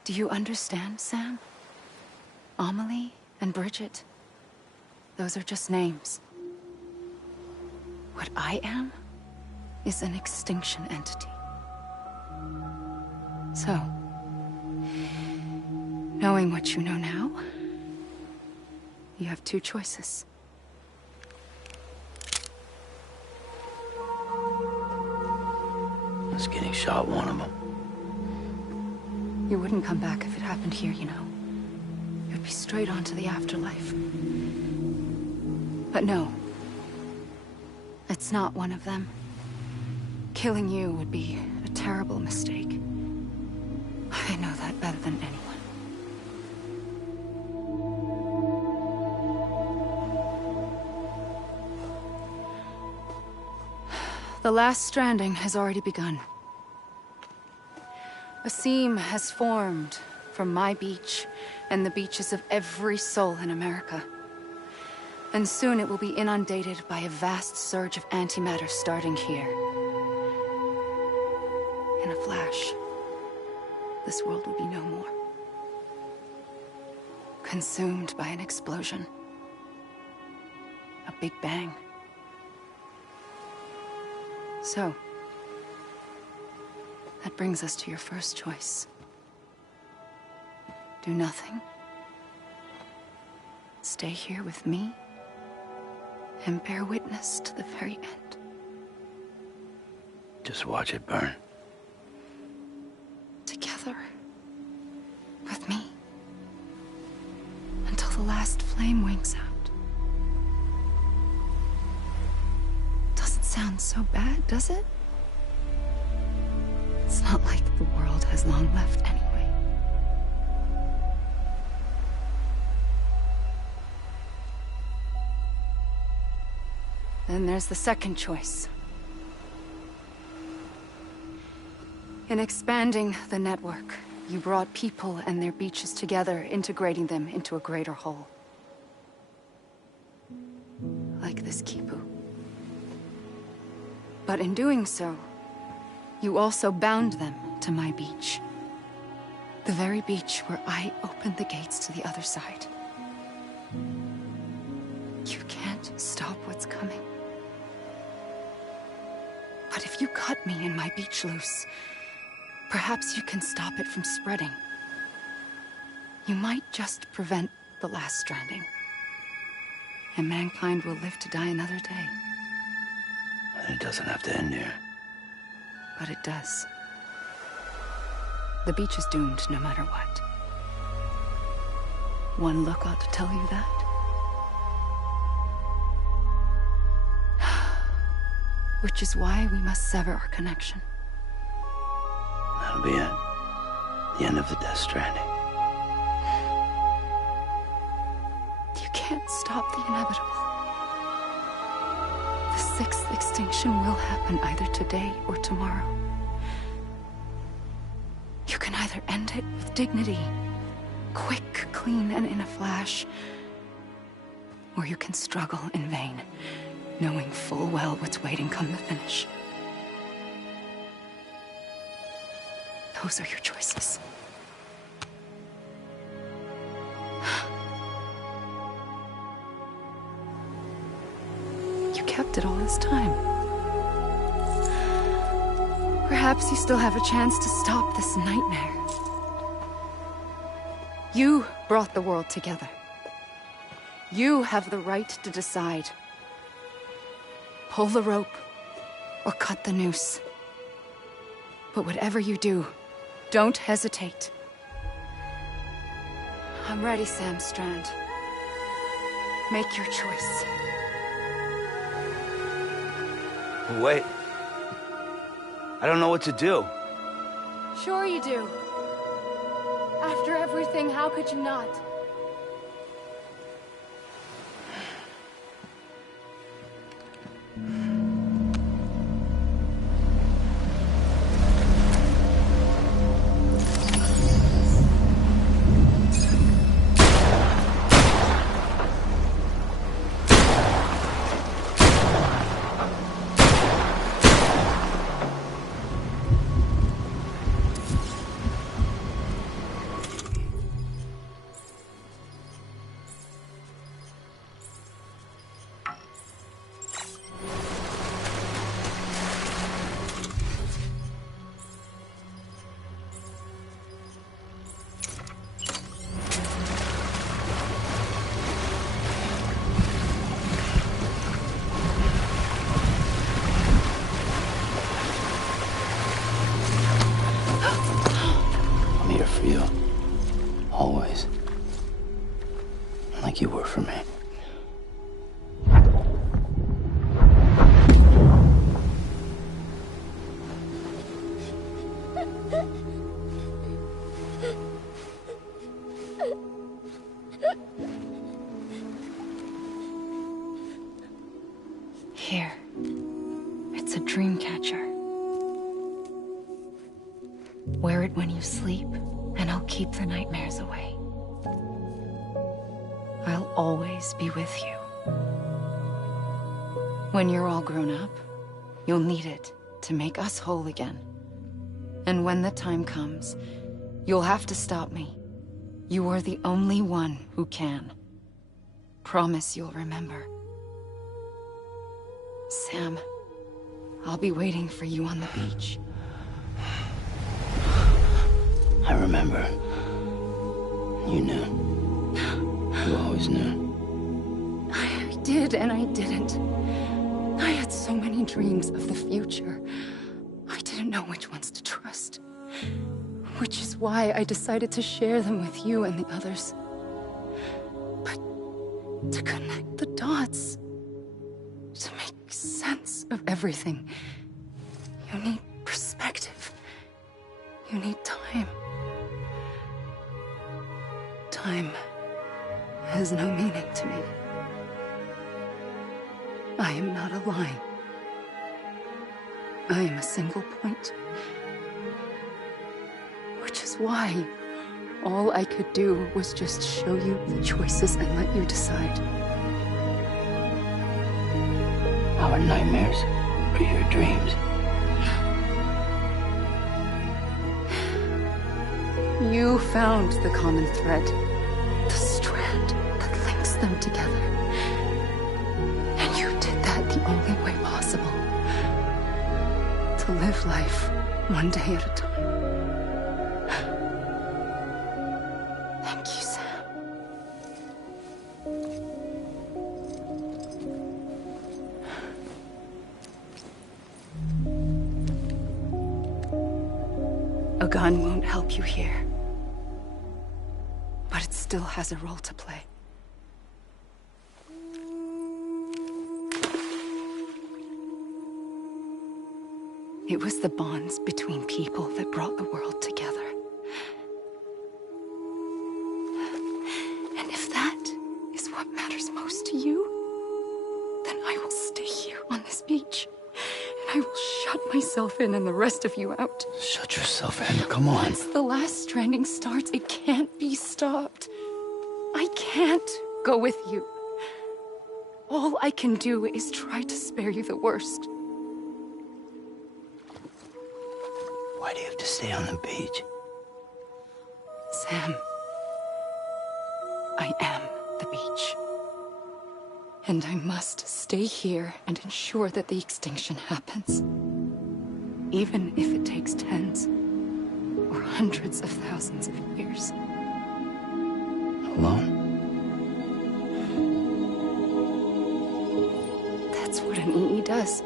Do you understand, Sam? Amelie and Bridget, those are just names. What I am is an extinction entity. So, knowing what you know now, you have two choices. I was getting shot, one of them. You wouldn't come back if it happened here, you know. You'd be straight on to the afterlife. But no. It's not one of them. Killing you would be a terrible mistake. I know that better than anyone. The last stranding has already begun. A seam has formed from my beach and the beaches of every soul in America. And soon it will be inundated by a vast surge of antimatter starting here. In a flash, this world will be no more. Consumed by an explosion. A big bang. So, that brings us to your first choice. Do nothing. Stay here with me and bear witness to the very end. Just watch it burn. Together. With me. Until the last flame winks out. Doesn't sound so bad, does it? It's not like the world has long left anyway. Then there's the second choice. In expanding the network, you brought people and their beaches together, integrating them into a greater whole. Like this Kipu. But in doing so, you also bound them to my beach. The very beach where I opened the gates to the other side. You can't stop what's coming. But if you cut me and my beach loose, perhaps you can stop it from spreading. You might just prevent the last stranding. And mankind will live to die another day. It doesn't have to end here. But it does. The beach is doomed no matter what. One look ought to tell you that. Which is why we must sever our connection. That'll be it. The end of the Death Stranding. You can't stop the inevitable. The sixth extinction will happen either today or tomorrow. You can either end it with dignity, quick, clean, and in a flash, or you can struggle in vain, knowing full well what's waiting come the finish. Those are your choices. You kept it all this time. Perhaps you still have a chance to stop this nightmare. You brought the world together. You have the right to decide. Pull the rope, or cut the noose. But whatever you do, don't hesitate. I'm ready, Sam Strand. Make your choice. Wait. I don't know what to do. Sure you do. After everything, how could you not? For you. Always. Like you were for me. Here. It's a dream catcher. Wear it when you sleep, and I'll keep the nightmares away. I'll always be with you. When you're all grown up, you'll need it to make us whole again. And when the time comes, you'll have to stop me. You are the only one who can. Promise you'll remember. Sam, I'll be waiting for you on the beach. I remember. You knew. You always knew. I did and I didn't. I had so many dreams of the future. I didn't know which ones to trust. Which is why I decided to share them with you and the others. But to connect the dots, to make sense of everything, you need perspective. You need time. Time has no meaning to me. I am not a line. I am a single point. Which is why all I could do was just show you the choices and let you decide. Our nightmares are your dreams. You found the common thread, the strand that links them together. And you did that the only way possible. To live life one day at a time. Thank you, Sam. A gun won't help you here. But it still has a role to play. It was the bonds between people that brought the world together. And if that is what matters most to you, then I will stay here on this beach. And I will shut myself in and the rest of you out. Shut yourself in, come on. Once the last stranding starts, it can't be stopped. I can't go with you. All I can do is try to spare you the worst. Why do you have to stay on the beach? Sam, I am the beach. And I must stay here and ensure that the extinction happens. Even if it takes tens or hundreds of thousands of years. Alone? That's what an EE does.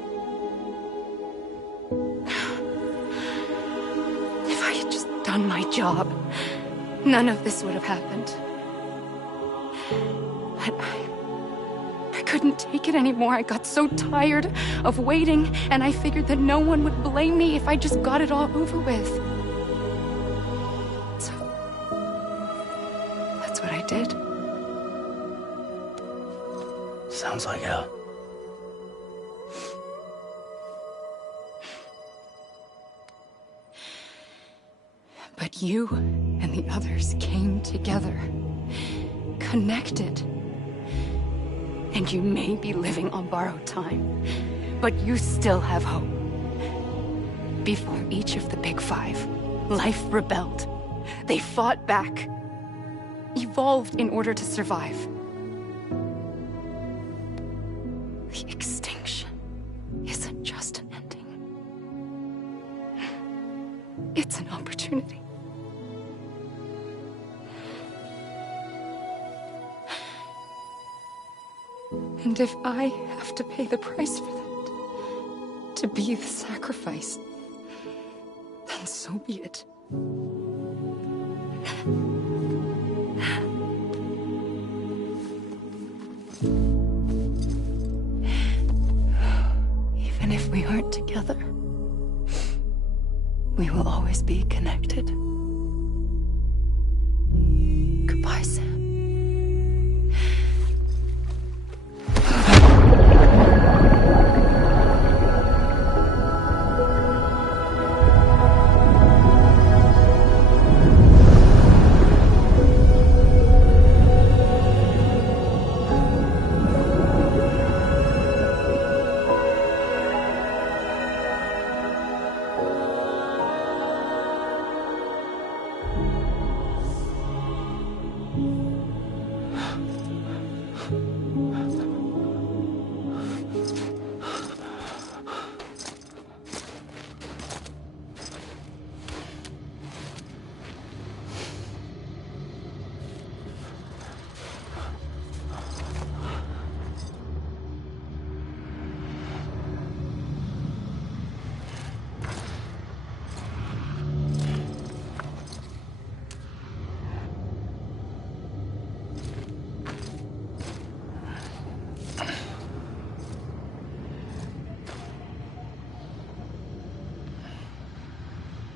If I had just done my job, none of this would have happened. But I couldn't take it anymore. I got so tired of waiting, and I figured that no one would blame me if I just got it all over with. So, that's what I did. Sounds like hell. But you and the others came together, connected. And you may be living on borrowed time, but you still have hope. Before each of the Big Five, life rebelled. They fought back, evolved in order to survive. The extinction isn't just an ending. It's an opportunity. And if I have to pay the price for that, to be the sacrifice, then so be it. Even if we aren't together, we will always be connected. Goodbye, Sam.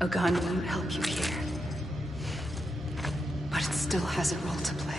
A gun won't help you here. But it still has a role to play.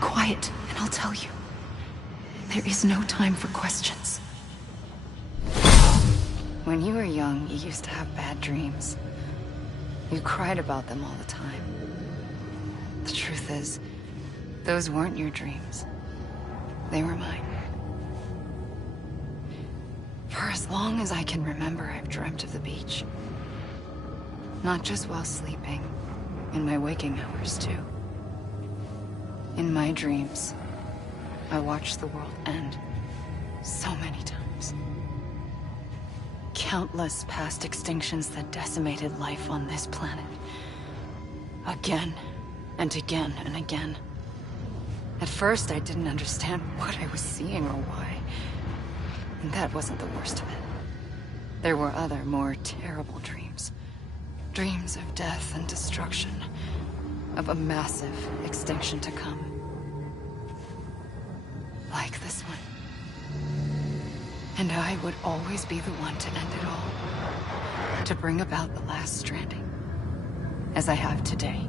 Quiet, and I'll tell you. There is no time for questions. When you were young, you used to have bad dreams. You cried about them all the time. The truth is, those weren't your dreams. They were mine. For as long as I can remember, I've dreamt of the beach. Not just while sleeping, in my waking hours too. In my dreams, I watched the world end so many times. Countless past extinctions that decimated life on this planet. Again, and again, and again. At first, I didn't understand what I was seeing or why. And that wasn't the worst of it. There were other, more terrible dreams. Dreams of death and destruction. Of a massive extinction to come. Like this one. And I would always be the one to end it all. To bring about the last stranding. As I have today.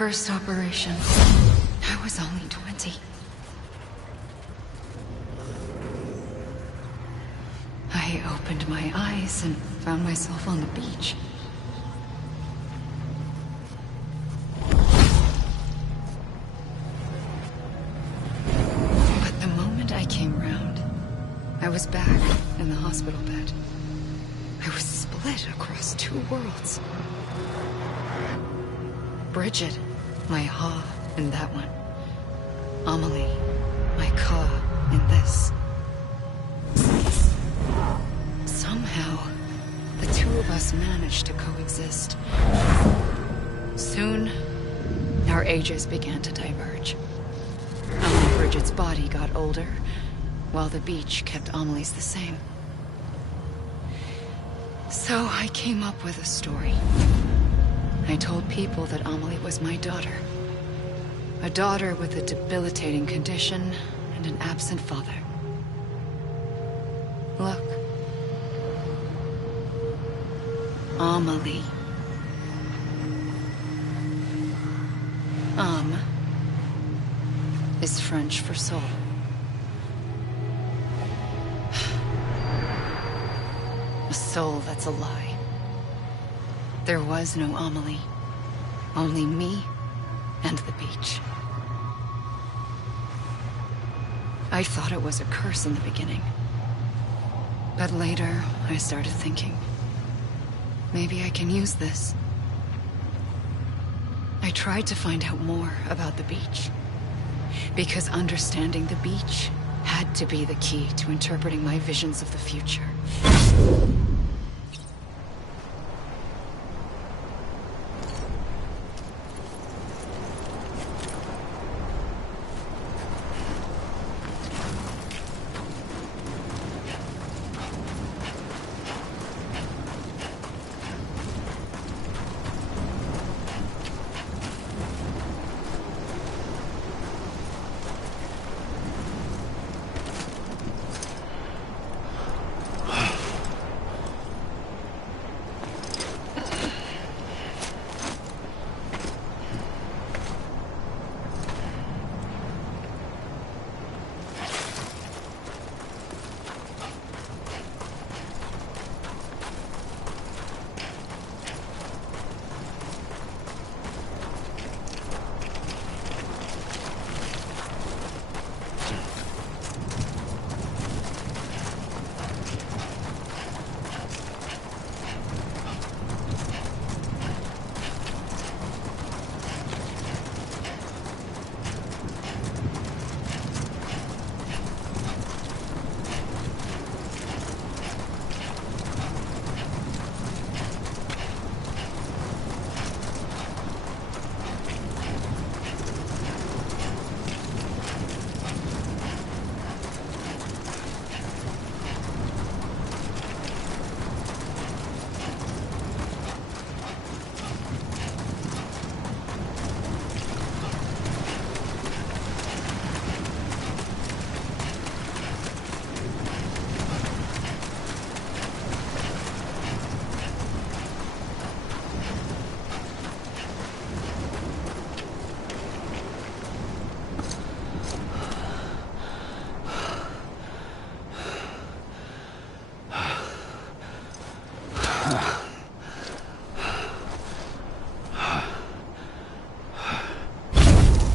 first operation, I was only 20. I opened my eyes and found myself on the beach. But the moment I came round, I was back in the hospital bed. I was split across two worlds. Bridget, my Ha in that one. Amelie, my Ka in this. Somehow, the two of us managed to coexist. Soon, our ages began to diverge. Amelie Bridget's body got older, while the beach kept Amelie's the same. So I came up with a story. I told people that Amelie was my daughter. A daughter with a debilitating condition and an absent father. Look. Amelie. Âme is French for soul. A soul that's a lie. There was no Amelie. Only me and the beach. I thought it was a curse in the beginning. But later, I started thinking, maybe I can use this. I tried to find out more about the beach. Because understanding the beach had to be the key to interpreting my visions of the future.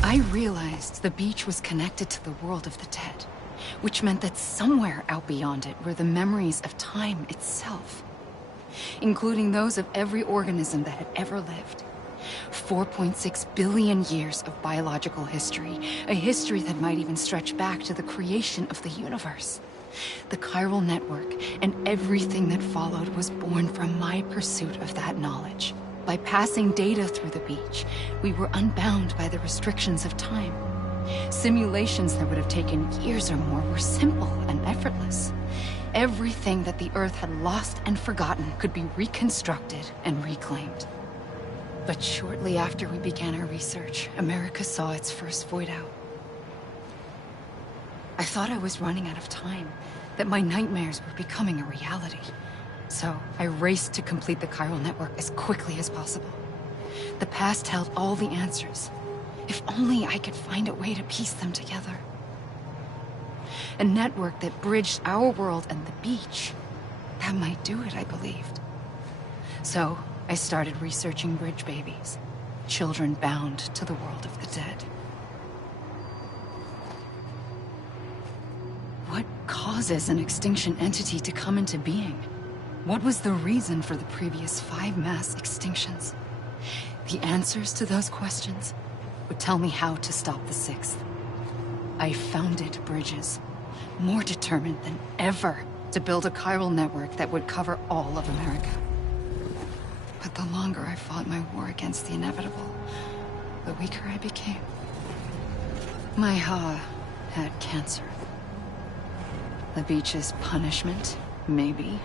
I realized the beach was connected to the world of the dead, which meant that somewhere out beyond it were the memories of time itself, including those of every organism that had ever lived. 4.6 billion years of biological history, a history that might even stretch back to the creation of the universe. The chiral network and everything that followed was born from my pursuit of that knowledge. By passing data through the beach, we were unbound by the restrictions of time. Simulations that would have taken years or more were simple and effortless. Everything that the Earth had lost and forgotten could be reconstructed and reclaimed. But shortly after we began our research, America saw its first void out. I thought I was running out of time, that my nightmares were becoming a reality. So I raced to complete the chiral network as quickly as possible. The past held all the answers. If only I could find a way to piece them together. A network that bridged our world and the beach. That might do it, I believed. So, I started researching bridge babies. Children bound to the world of the dead. What causes an extinction entity to come into being? What was the reason for the previous 5 mass extinctions? The answers to those questions would tell me how to stop the 6th. I founded bridges, more determined than ever to build a chiral network that would cover all of America. But the longer I fought my war against the inevitable, the weaker I became. My Ha had cancer. The beach's punishment, maybe,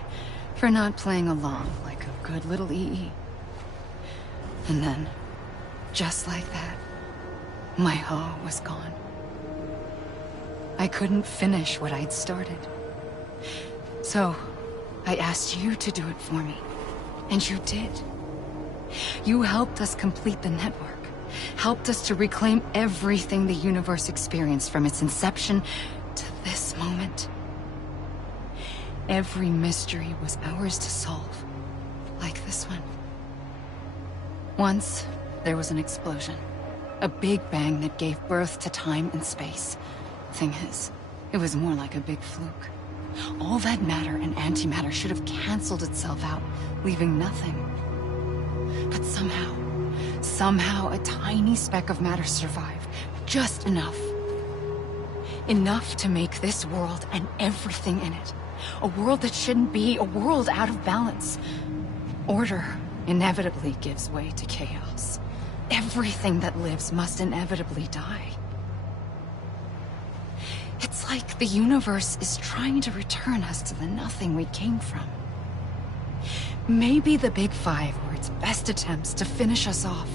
for not playing along like a good little EE. And then, just like that, my Ha was gone. I couldn't finish what I'd started. So, I asked you to do it for me. And you did. You helped us complete the network. Helped us to reclaim everything the universe experienced from its inception to this moment. Every mystery was ours to solve. Like this one. Once, there was an explosion. A big bang that gave birth to time and space. Thing is, it was more like a big fluke. All that matter and antimatter should have canceled itself out, leaving nothing. But somehow a tiny speck of matter survived. Just enough. Enough to make this world and everything in it. A world that shouldn't be, a world out of balance. Order inevitably gives way to chaos. Everything that lives must inevitably die. It's like the universe is trying to return us to the nothing we came from. Maybe the Big Five were its best attempts to finish us off.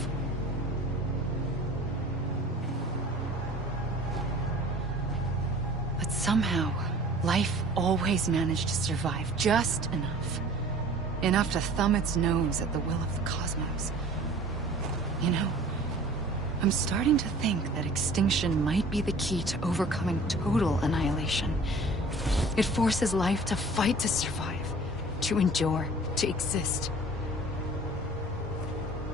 But somehow, life always managed to survive just enough. Enough to thumb its nose at the will of the cosmos. You know, I'm starting to think that extinction might be the key to overcoming total annihilation. It forces life to fight to survive, to endure, to exist.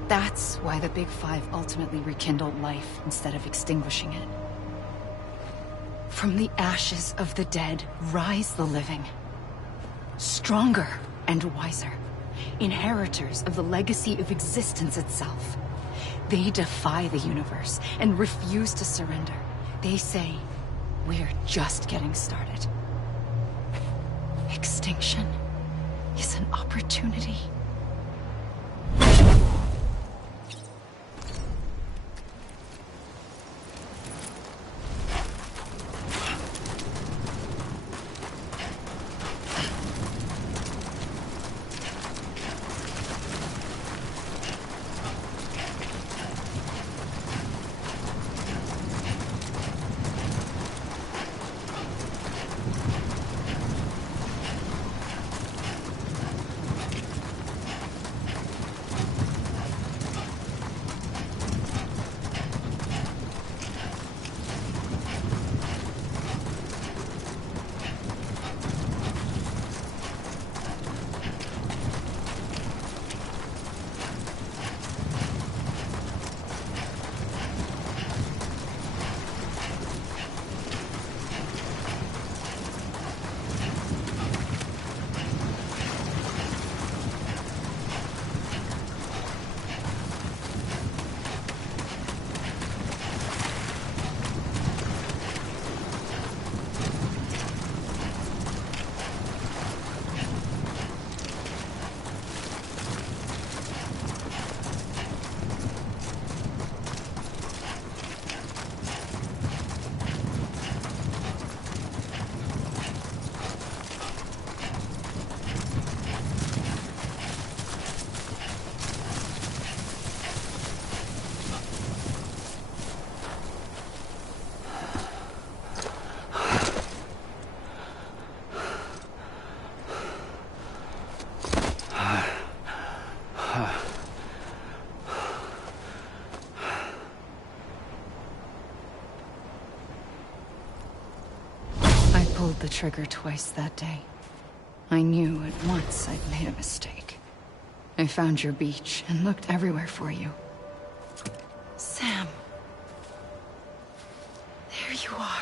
That's why the Big Five ultimately rekindled life instead of extinguishing it. From the ashes of the dead rise the living. Stronger and wiser. Inheritors of the legacy of existence itself. They defy the universe and refuse to surrender. They say, we're just getting started. Extinction is an opportunity. pulled the trigger twice that day. I knew at once I'd made a mistake. I found your beach and looked everywhere for you. Sam. There you are.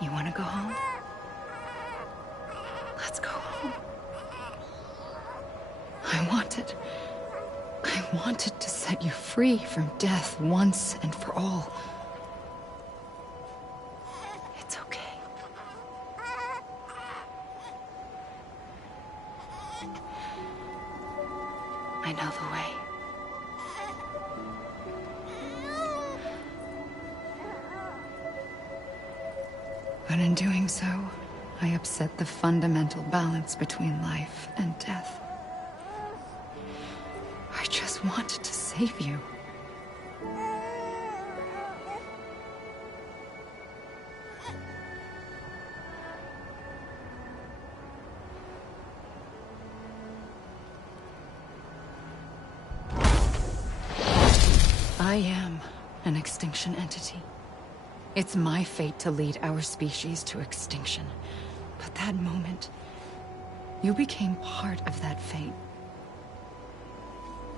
You want to go home? Let's go home. I wanted to set you free from death once and for all. It's okay. I know the way. But in doing so, I upset the fundamental balance between life and death. I just wanted to save you. I am an extinction entity. It's my fate to lead our species to extinction. But that moment, you became part of that fate.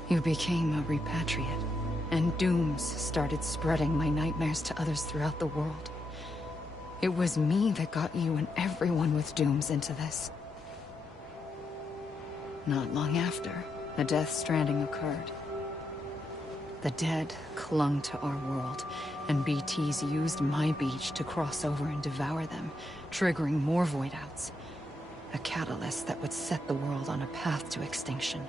You became a repatriate, and dooms started spreading my nightmares to others throughout the world. It was me that got you and everyone with dooms into this. Not long after, the Death Stranding occurred. The dead clung to our world, and BTs used my beach to cross over and devour them, triggering more void outs. A catalyst that would set the world on a path to extinction.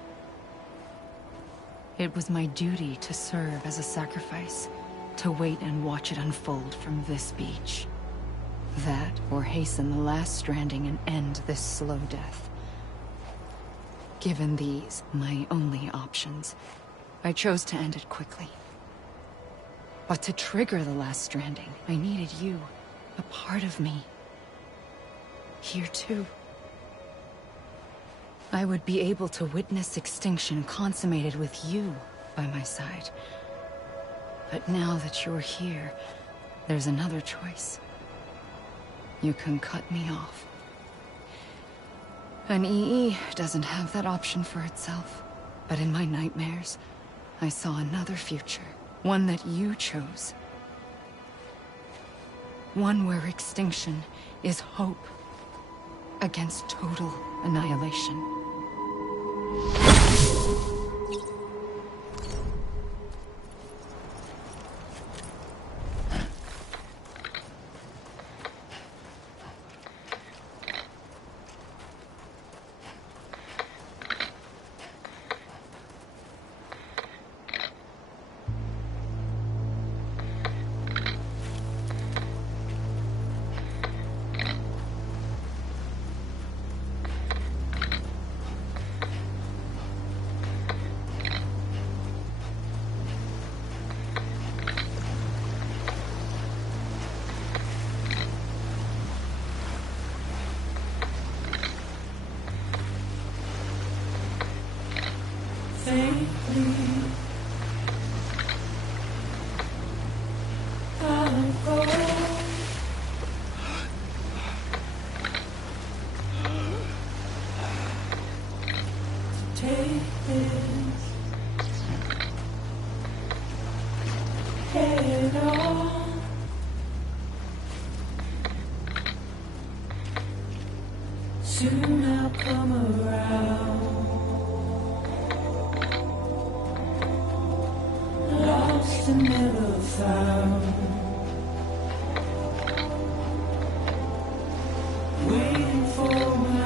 It was my duty to serve as a sacrifice, to wait and watch it unfold from this beach. That, or hasten the last stranding and end this slow death. Given these, my only options, I chose to end it quickly. But to trigger the last stranding, I needed you, a part of me. Here too. I would be able to witness extinction consummated with you by my side. But now that you're here, there's another choice. You can cut me off. An EE doesn't have that option for itself. But in my nightmares, I saw another future. One that you chose. One where extinction is hope against total annihilation. Soon I'll come around. Lost and never found. Waiting for my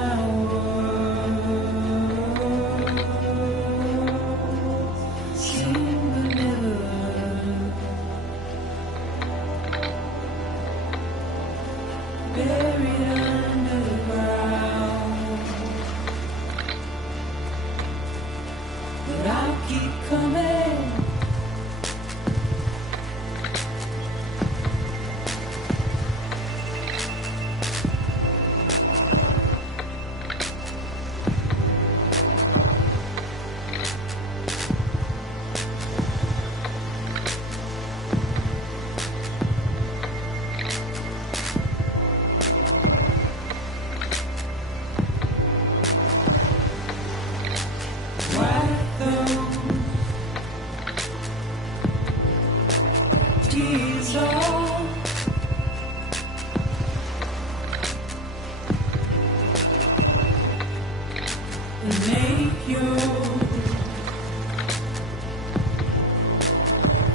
make your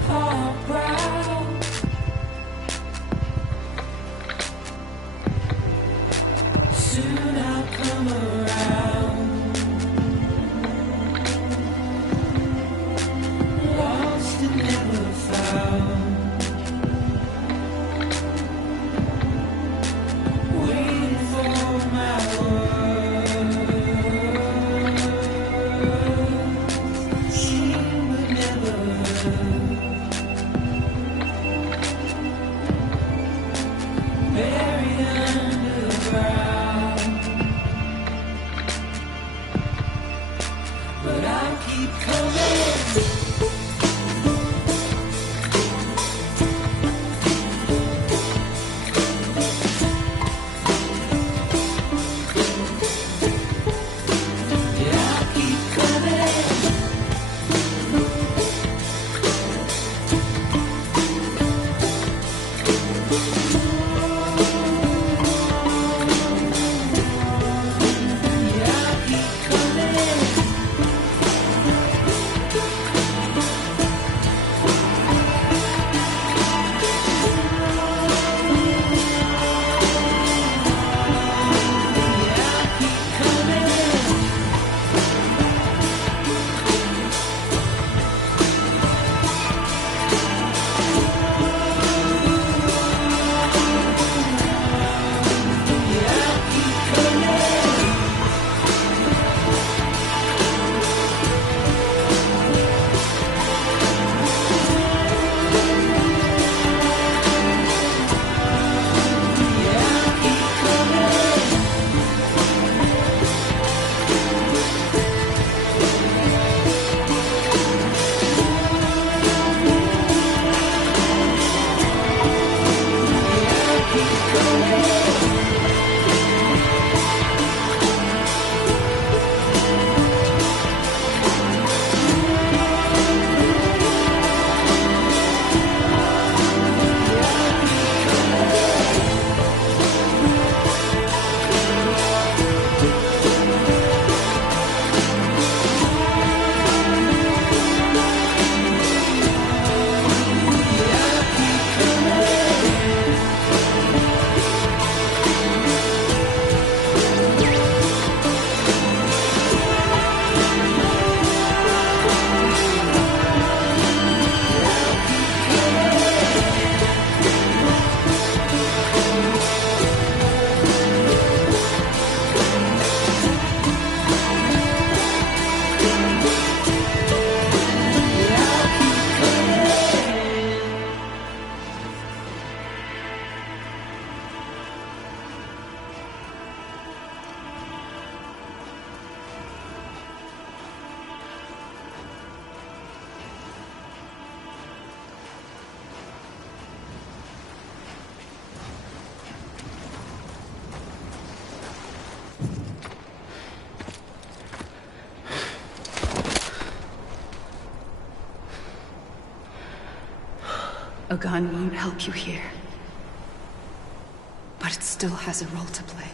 heart proud. Soon I'll come around. Lost and never found. Waiting for my words. Seen but never heard. Buried underground. But I'll keep coming. A gun won't help you here. But it still has a role to play.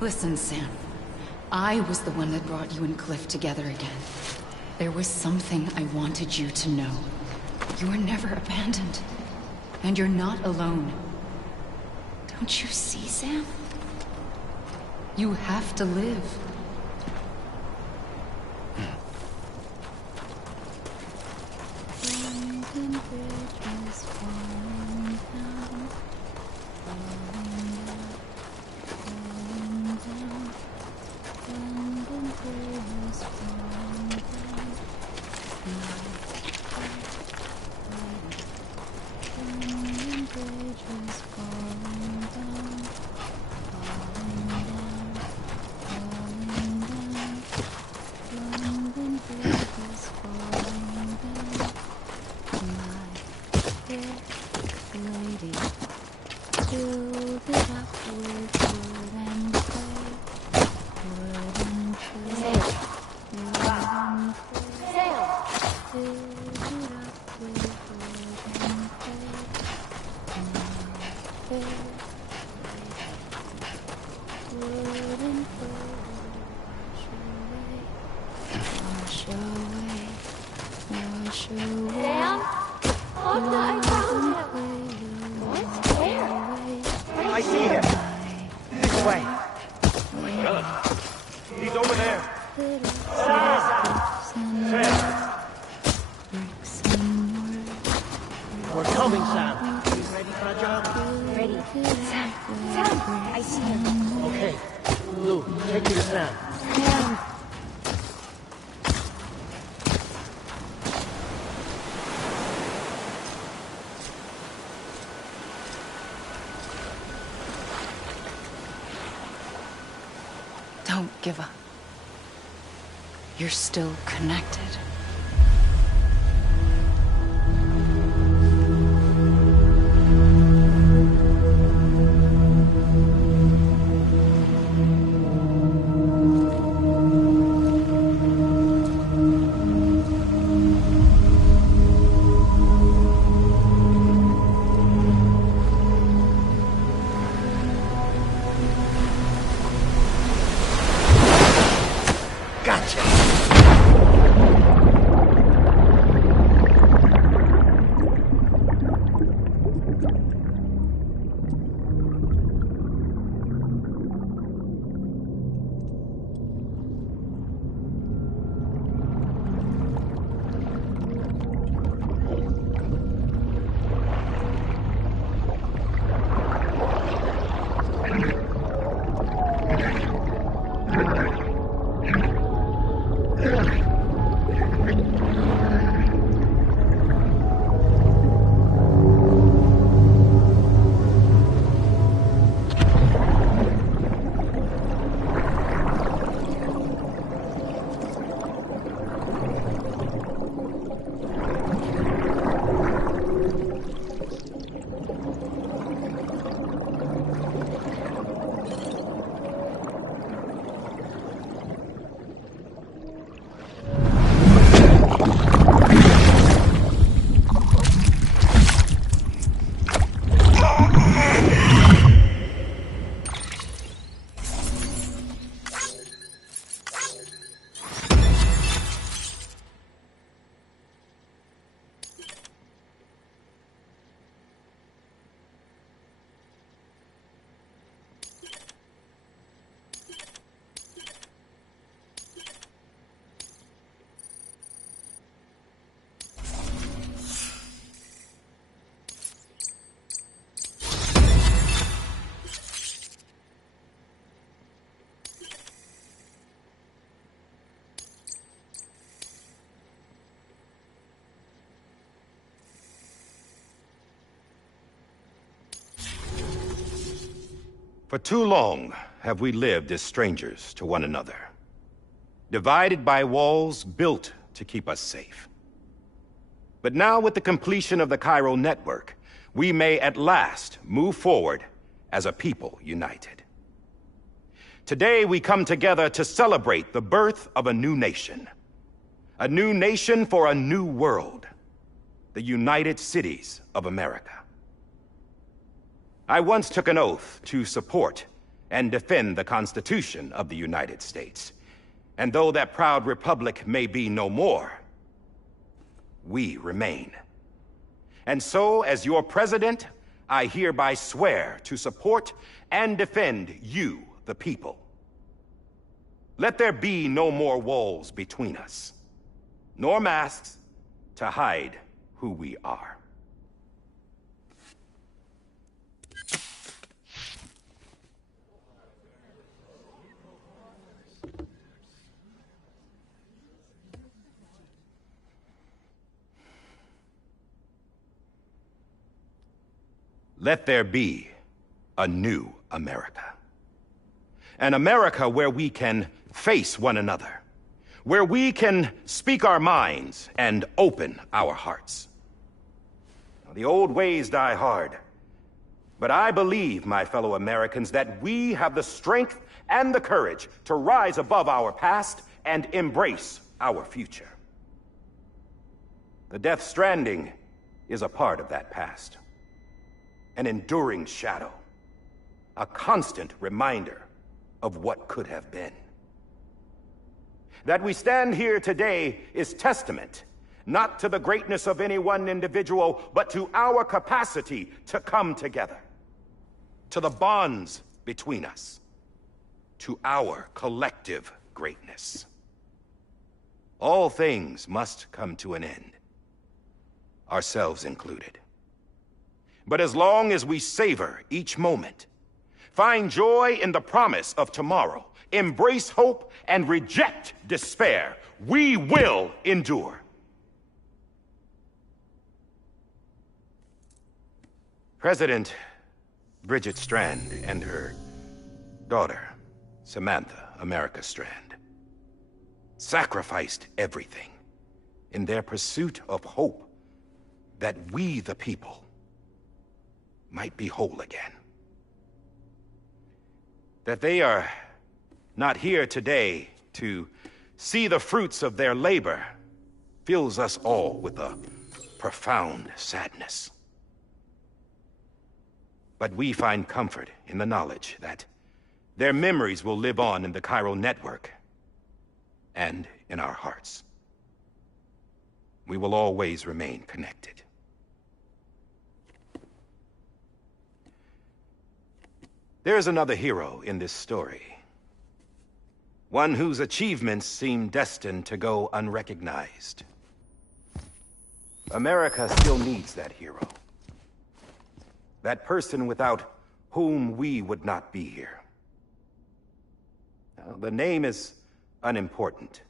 Listen, Sam. I was the one that brought you and Cliff together again. There was something I wanted you to know. You were never abandoned. And you're not alone. Don't you see, Sam? You have to live. Bridges falling down. I see him. This way. He's over there. We're coming, Sam. You ready for a job? Ready. Sam, I see him. Okay. Lou, take me to Sam. Don't give up. You're still connected. For too long have we lived as strangers to one another, divided by walls built to keep us safe. But now, with the completion of the Cairo network, we may at last move forward as a people united. Today, we come together to celebrate the birth of a new nation for a new world, the United Cities of America. I once took an oath to support and defend the Constitution of the United States. And though that proud republic may be no more, we remain. And so, as your president, I hereby swear to support and defend you, the people. Let there be no more walls between us, nor masks to hide who we are. Let there be a new America. An America where we can face one another, where we can speak our minds and open our hearts. The old ways die hard. But I believe, my fellow Americans, that we have the strength and the courage to rise above our past and embrace our future. The Death Stranding is a part of that past. An enduring shadow. A constant reminder of what could have been. That we stand here today is testament not to the greatness of any one individual, but to our capacity to come together. To the bonds between us. To our collective greatness. All things must come to an end. Ourselves included. But as long as we savor each moment, find joy in the promise of tomorrow, embrace hope, and reject despair, we will endure. President Bridget Strand and her daughter, Samantha America Strand, sacrificed everything in their pursuit of hope that we, the people, might be whole again. That they are not here today to see the fruits of their labor fills us all with a profound sadness. But we find comfort in the knowledge that their memories will live on in the chiral network and in our hearts. We will always remain connected. There is another hero in this story. One whose achievements seem destined to go unrecognized. America still needs that hero. That person without whom we would not be here. Now, the name is unimportant,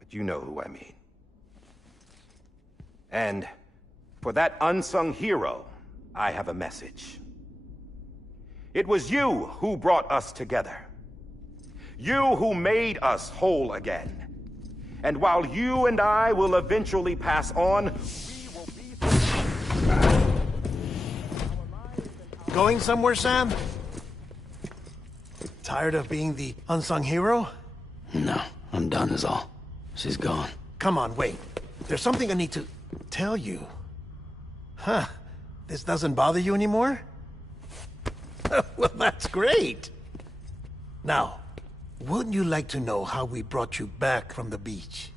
but you know who I mean. And for that unsung hero, I have a message. It was you who brought us together. You who made us whole again. And while you and I will eventually pass on, Going somewhere, Sam? Tired of being the unsung hero? No, I'm done is all. She's gone. Come on, wait. There's something I need to tell you. Huh. This doesn't bother you anymore? Well, that's great. Now, wouldn't you like to know how we brought you back from the beach?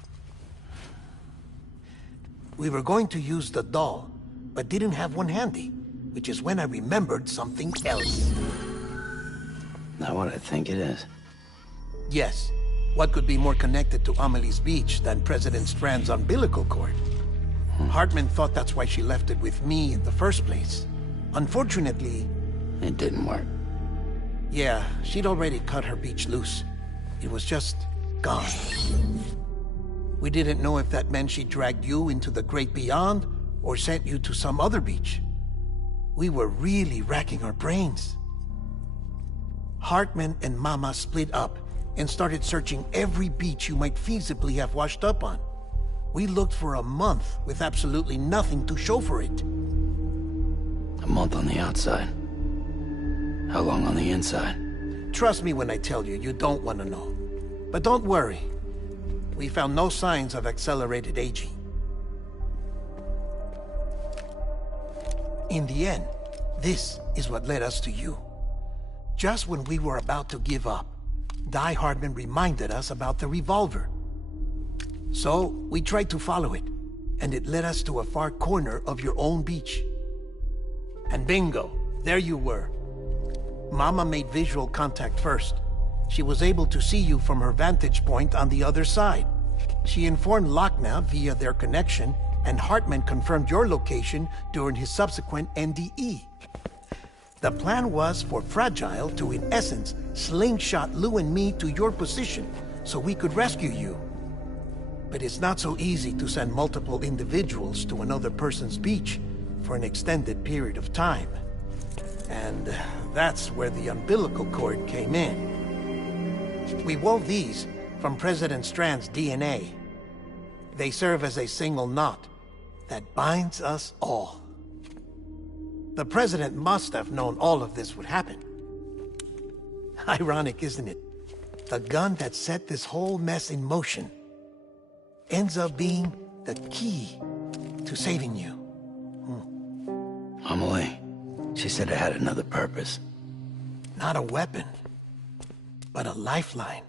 We were going to use the doll, but didn't have one handy, which is when I remembered something else. Not what I think it is. Yes. What could be more connected to Amelie's beach than President Strand's umbilical cord? Hartman thought that's why she left it with me in the first place. Unfortunately... It didn't work. Yeah, she'd already cut her beach loose. It was just gone. We didn't know if that meant she dragged you into the great beyond, or sent you to some other beach. We were really racking our brains. Hartman and Mama split up and started searching every beach you might feasibly have washed up on. We looked for a month with absolutely nothing to show for it. A month on the outside. How long on the inside? Trust me when I tell you, you don't want to know. But don't worry. We found no signs of accelerated aging. In the end, this is what led us to you. Just when we were about to give up, Die Hardman reminded us about the revolver. So, we tried to follow it, and it led us to a far corner of your own beach. And bingo, there you were. Mama made visual contact first. She was able to see you from her vantage point on the other side. She informed Lochna via their connection, and Hartman confirmed your location during his subsequent NDE. The plan was for Fragile to, in essence, slingshot Lou and me to your position so we could rescue you. But it's not so easy to send multiple individuals to another person's beach for an extended period of time. And that's where the umbilical cord came in. We wove these from President Strand's DNA. They serve as a single knot, that binds us all. The president must have known all of this would happen. Ironic, isn't it? The gun that set this whole mess in motion ends up being the key to saving you. Amelie, she said it had another purpose. Not a weapon, but a lifeline.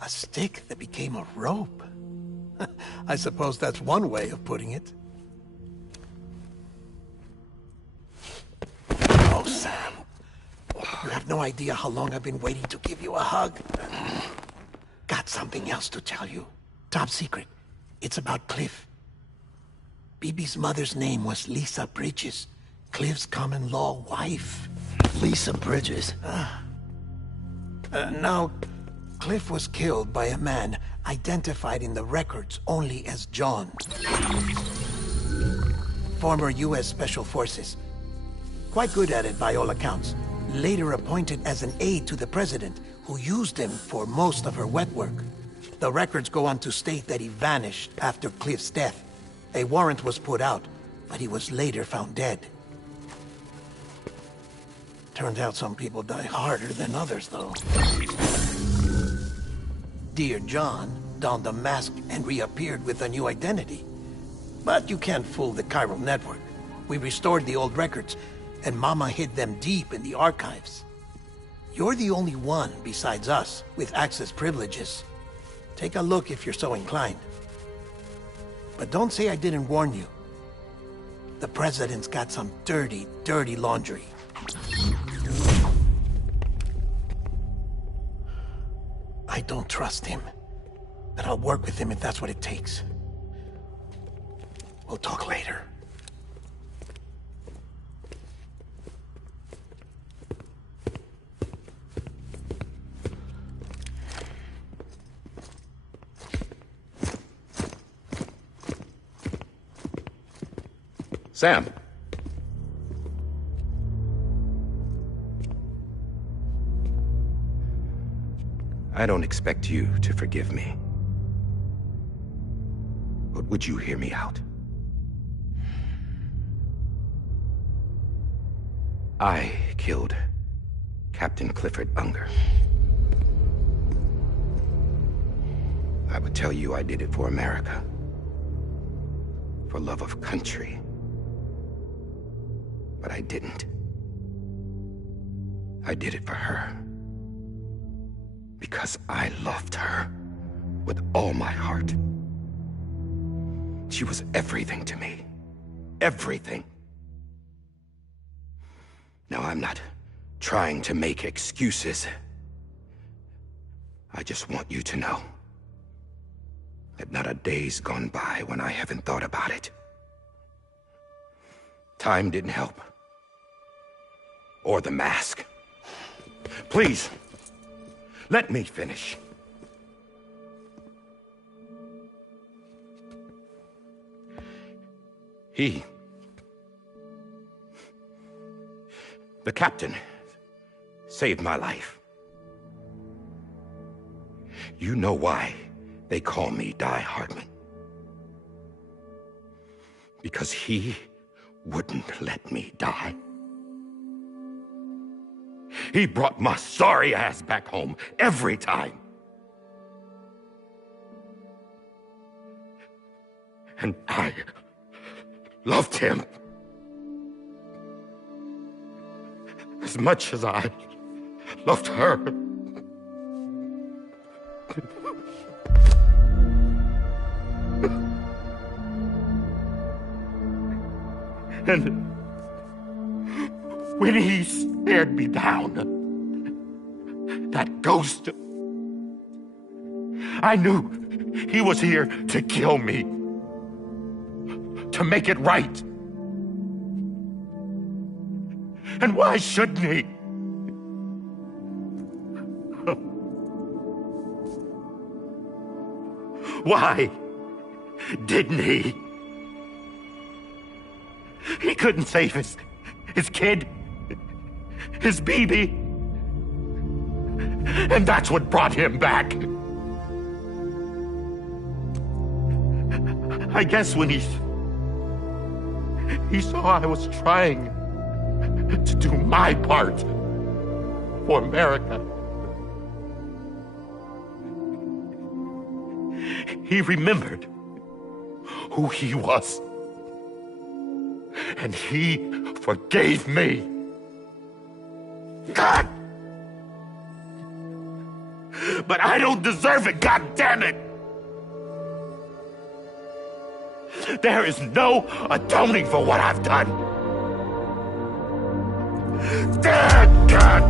A stick that became a rope. I suppose that's one way of putting it. Oh, Sam. You have no idea how long I've been waiting to give you a hug. Got something else to tell you. Top secret. It's about Cliff. Bibi's mother's name was Lisa Bridges, Cliff's common-law wife. Lisa Bridges? Now, Cliff was killed by a man identified in the records only as John. Former U.S. Special Forces. Quite good at it by all accounts. Later appointed as an aide to the president, who used him for most of her wet work. The records go on to state that he vanished after Cliff's death. A warrant was put out, but he was later found dead. Turned out some people die harder than others, though. Dear John donned a mask and reappeared with a new identity. But you can't fool the chiral network. We restored the old records, and Mama hid them deep in the archives. You're the only one besides us with access privileges. Take a look if you're so inclined. But don't say I didn't warn you. The president's got some dirty, dirty laundry. I don't trust him, but I'll work with him if that's what it takes. We'll talk later. Sam. I don't expect you to forgive me. But would you hear me out? I killed Captain Clifford Unger. I would tell you I did it for America. For love of country. But I didn't. I did it for her. Because I loved her with all my heart. She was everything to me. Everything. Now, I'm not trying to make excuses. I just want you to know that not a day's gone by when I haven't thought about it. Time didn't help. Or the mask. Please, let me finish. The captain, saved my life. You know why they call me Die Hardman. Because he wouldn't let me die. He brought my sorry ass back home every time. And I loved him as much as I loved her. And when he stared me down, that ghost, I knew he was here to kill me, to make it right. And why shouldn't he? Why didn't he? He couldn't save his kid, his baby. And that's what brought him back. I guess when he He saw I was trying to do my part for America. He remembered who he was. And he forgave me. God! But I don't deserve it, God damn it! There is no atoning for what I've done. Dad, God!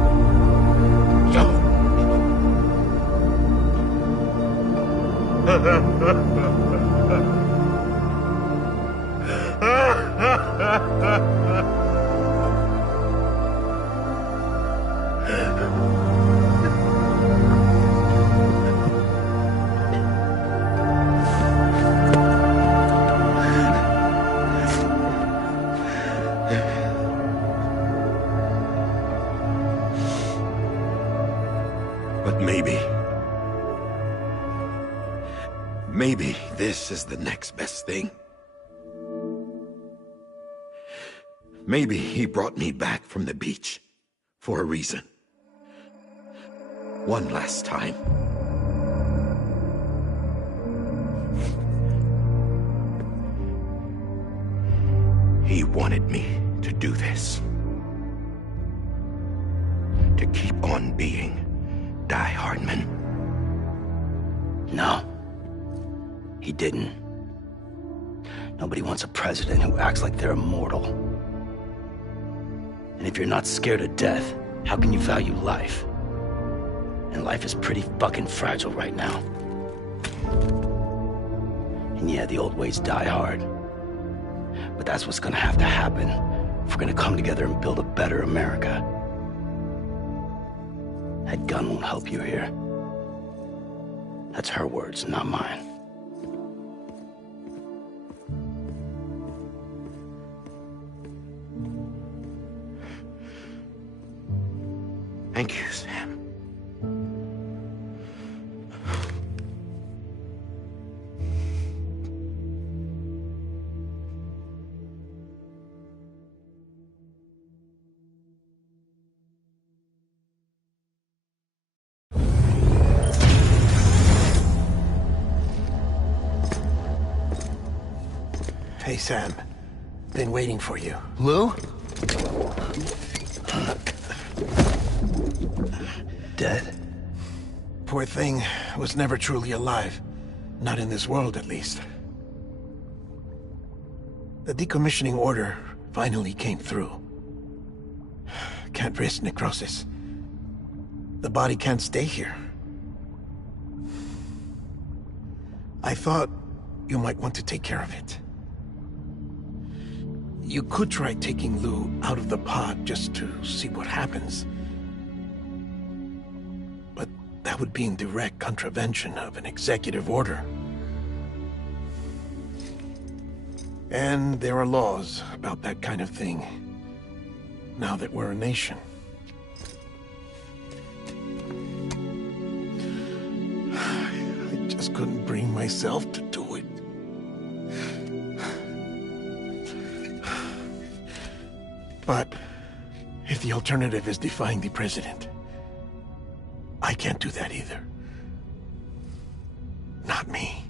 But maybe this is the next best thing. Maybe he brought me back from the beach for a reason. One last time. He wanted me to do this. To keep on being Die Hardman. No. He didn't. Nobody wants a president who acts like they're immortal. And if you're not scared of death, how can you value life? And life is pretty fucking fragile right now. And yeah, the old ways die hard. But that's what's gonna have to happen if we're gonna come together and build a better America. That gun won't help you here. That's her words, not mine. Thank you, Sam. Hey, Sam. Been waiting for you. Lou? Dead? Poor thing was never truly alive. Not in this world, at least. The decommissioning order finally came through. Can't risk necrosis. The body can't stay here. I thought you might want to take care of it. You could try taking Lou out of the pod just to see what happens. But that would be in direct contravention of an executive order. And there are laws about that kind of thing, now that we're a nation. I just couldn't bring myself to do it. But if the alternative is defying the president, I can't do that either. Not me.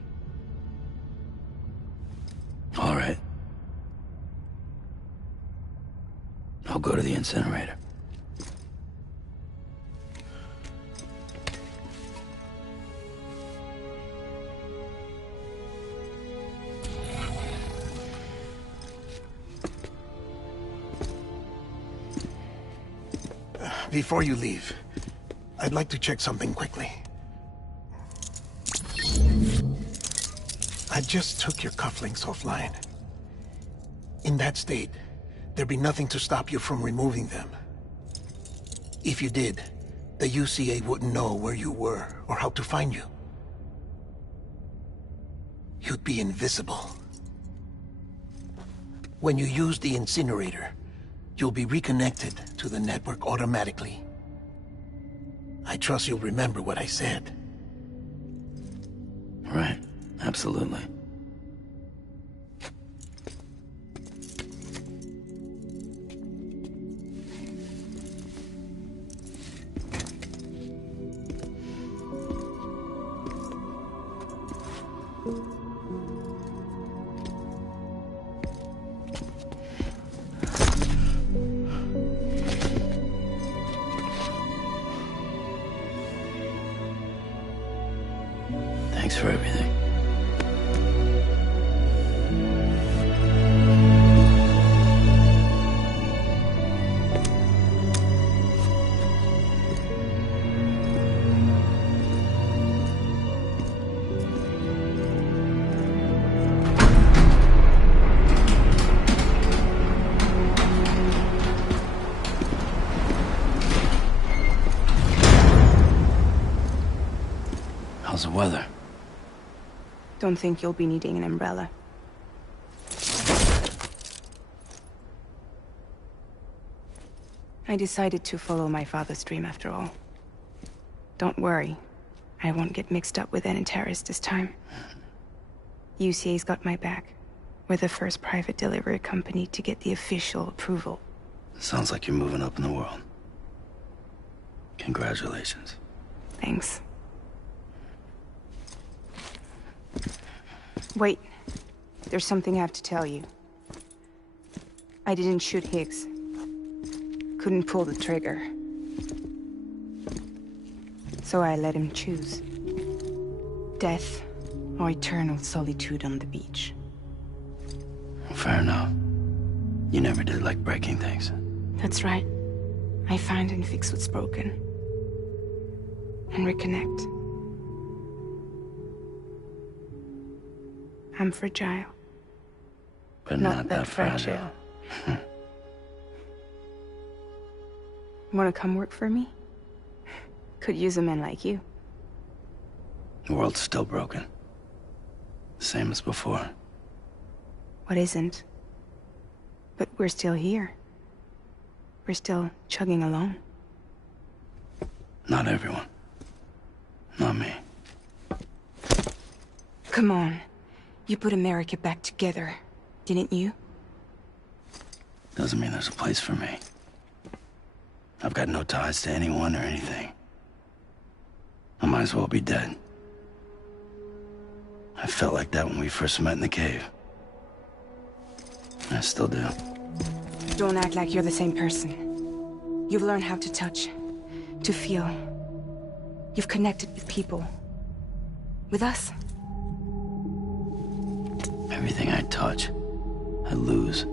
All right. I'll go to the incinerator. Before you leave, I'd like to check something quickly. I just took your cufflinks offline. In that state, there'd be nothing to stop you from removing them. If you did, the UCA wouldn't know where you were or how to find you. You'd be invisible. When you use the incinerator, you'll be reconnected to the network automatically. I trust you'll remember what I said. Right. Absolutely. Thanks for everything. How's the weather? Don't think you'll be needing an umbrella. I decided to follow my father's dream after all. Don't worry. I won't get mixed up with any terrorists this time. UCA's got my back. We're the first private delivery company to get the official approval. Sounds like you're moving up in the world. Congratulations. Thanks. Wait. There's something I have to tell you. I didn't shoot Higgs. Couldn't pull the trigger. So I let him choose. Death or eternal solitude on the beach. Fair enough. You never did like breaking things. That's right. I find and fix what's broken. And reconnect. I'm fragile. But not that fragile. Wanna come work for me? Could use a man like you. The world's still broken. Same as before. What isn't? But we're still here. We're still chugging along. Not everyone. Not me. Come on. You put America back together, didn't you? Doesn't mean there's a place for me. I've got no ties to anyone or anything. I might as well be dead. I felt like that when we first met in the cave. I still do. Don't act like you're the same person. You've learned how to touch, to feel. You've connected with people. With us. Everything I touch, I lose.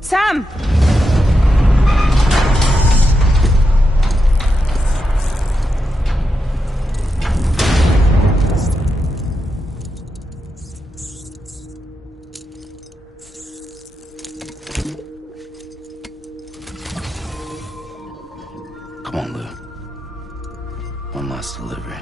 Sam! Come on, Lou. One last delivery.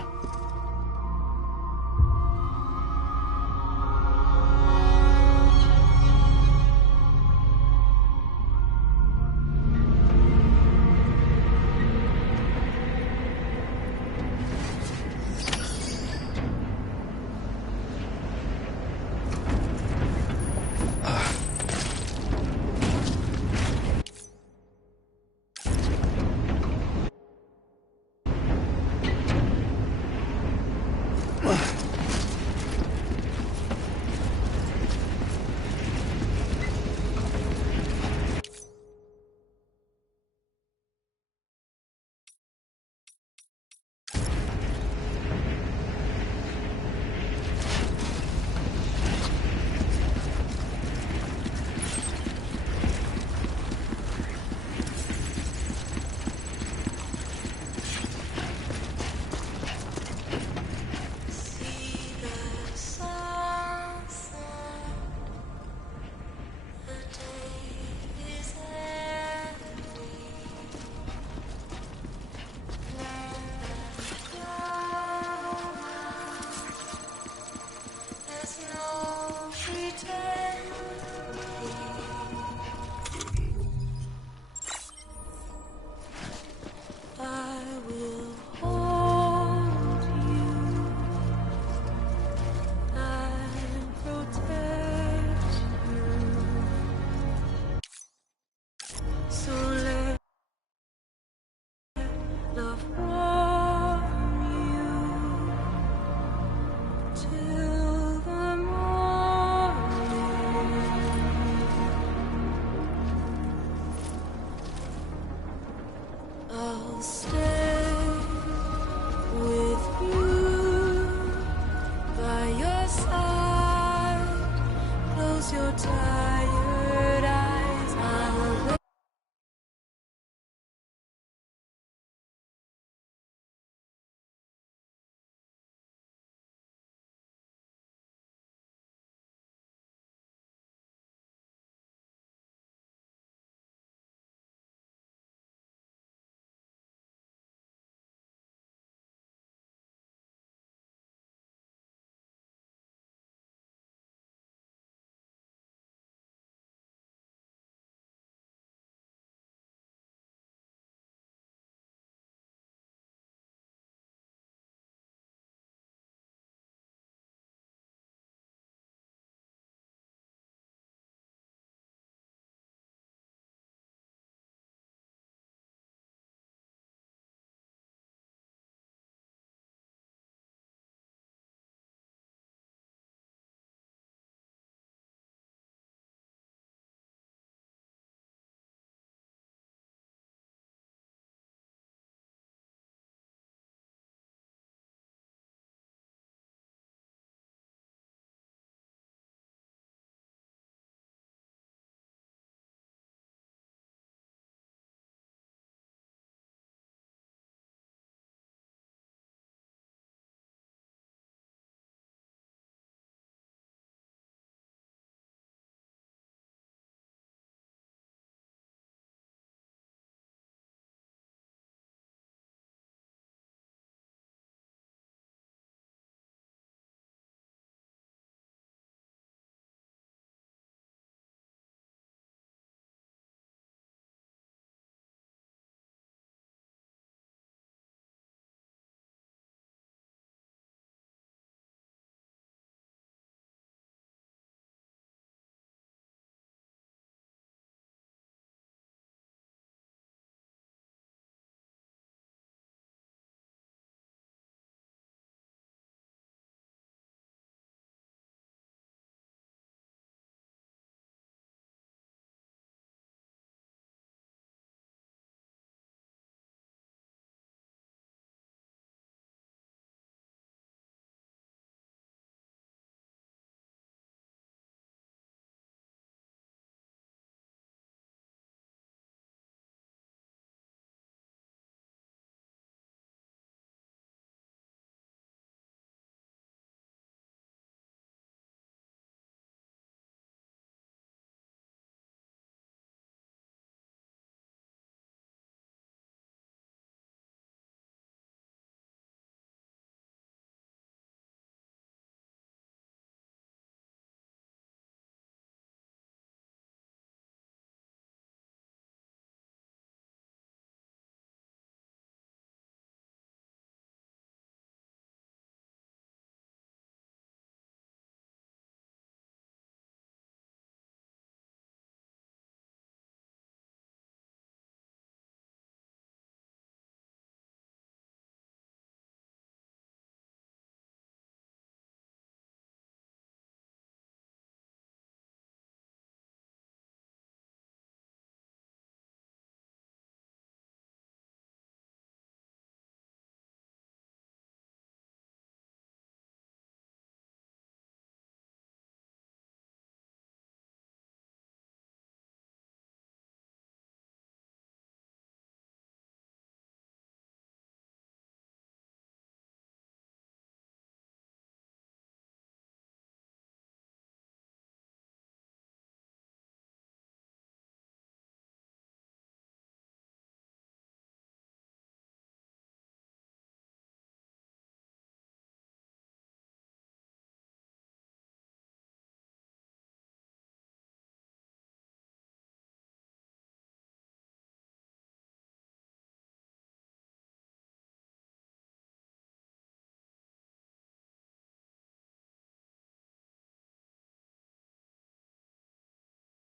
Pretend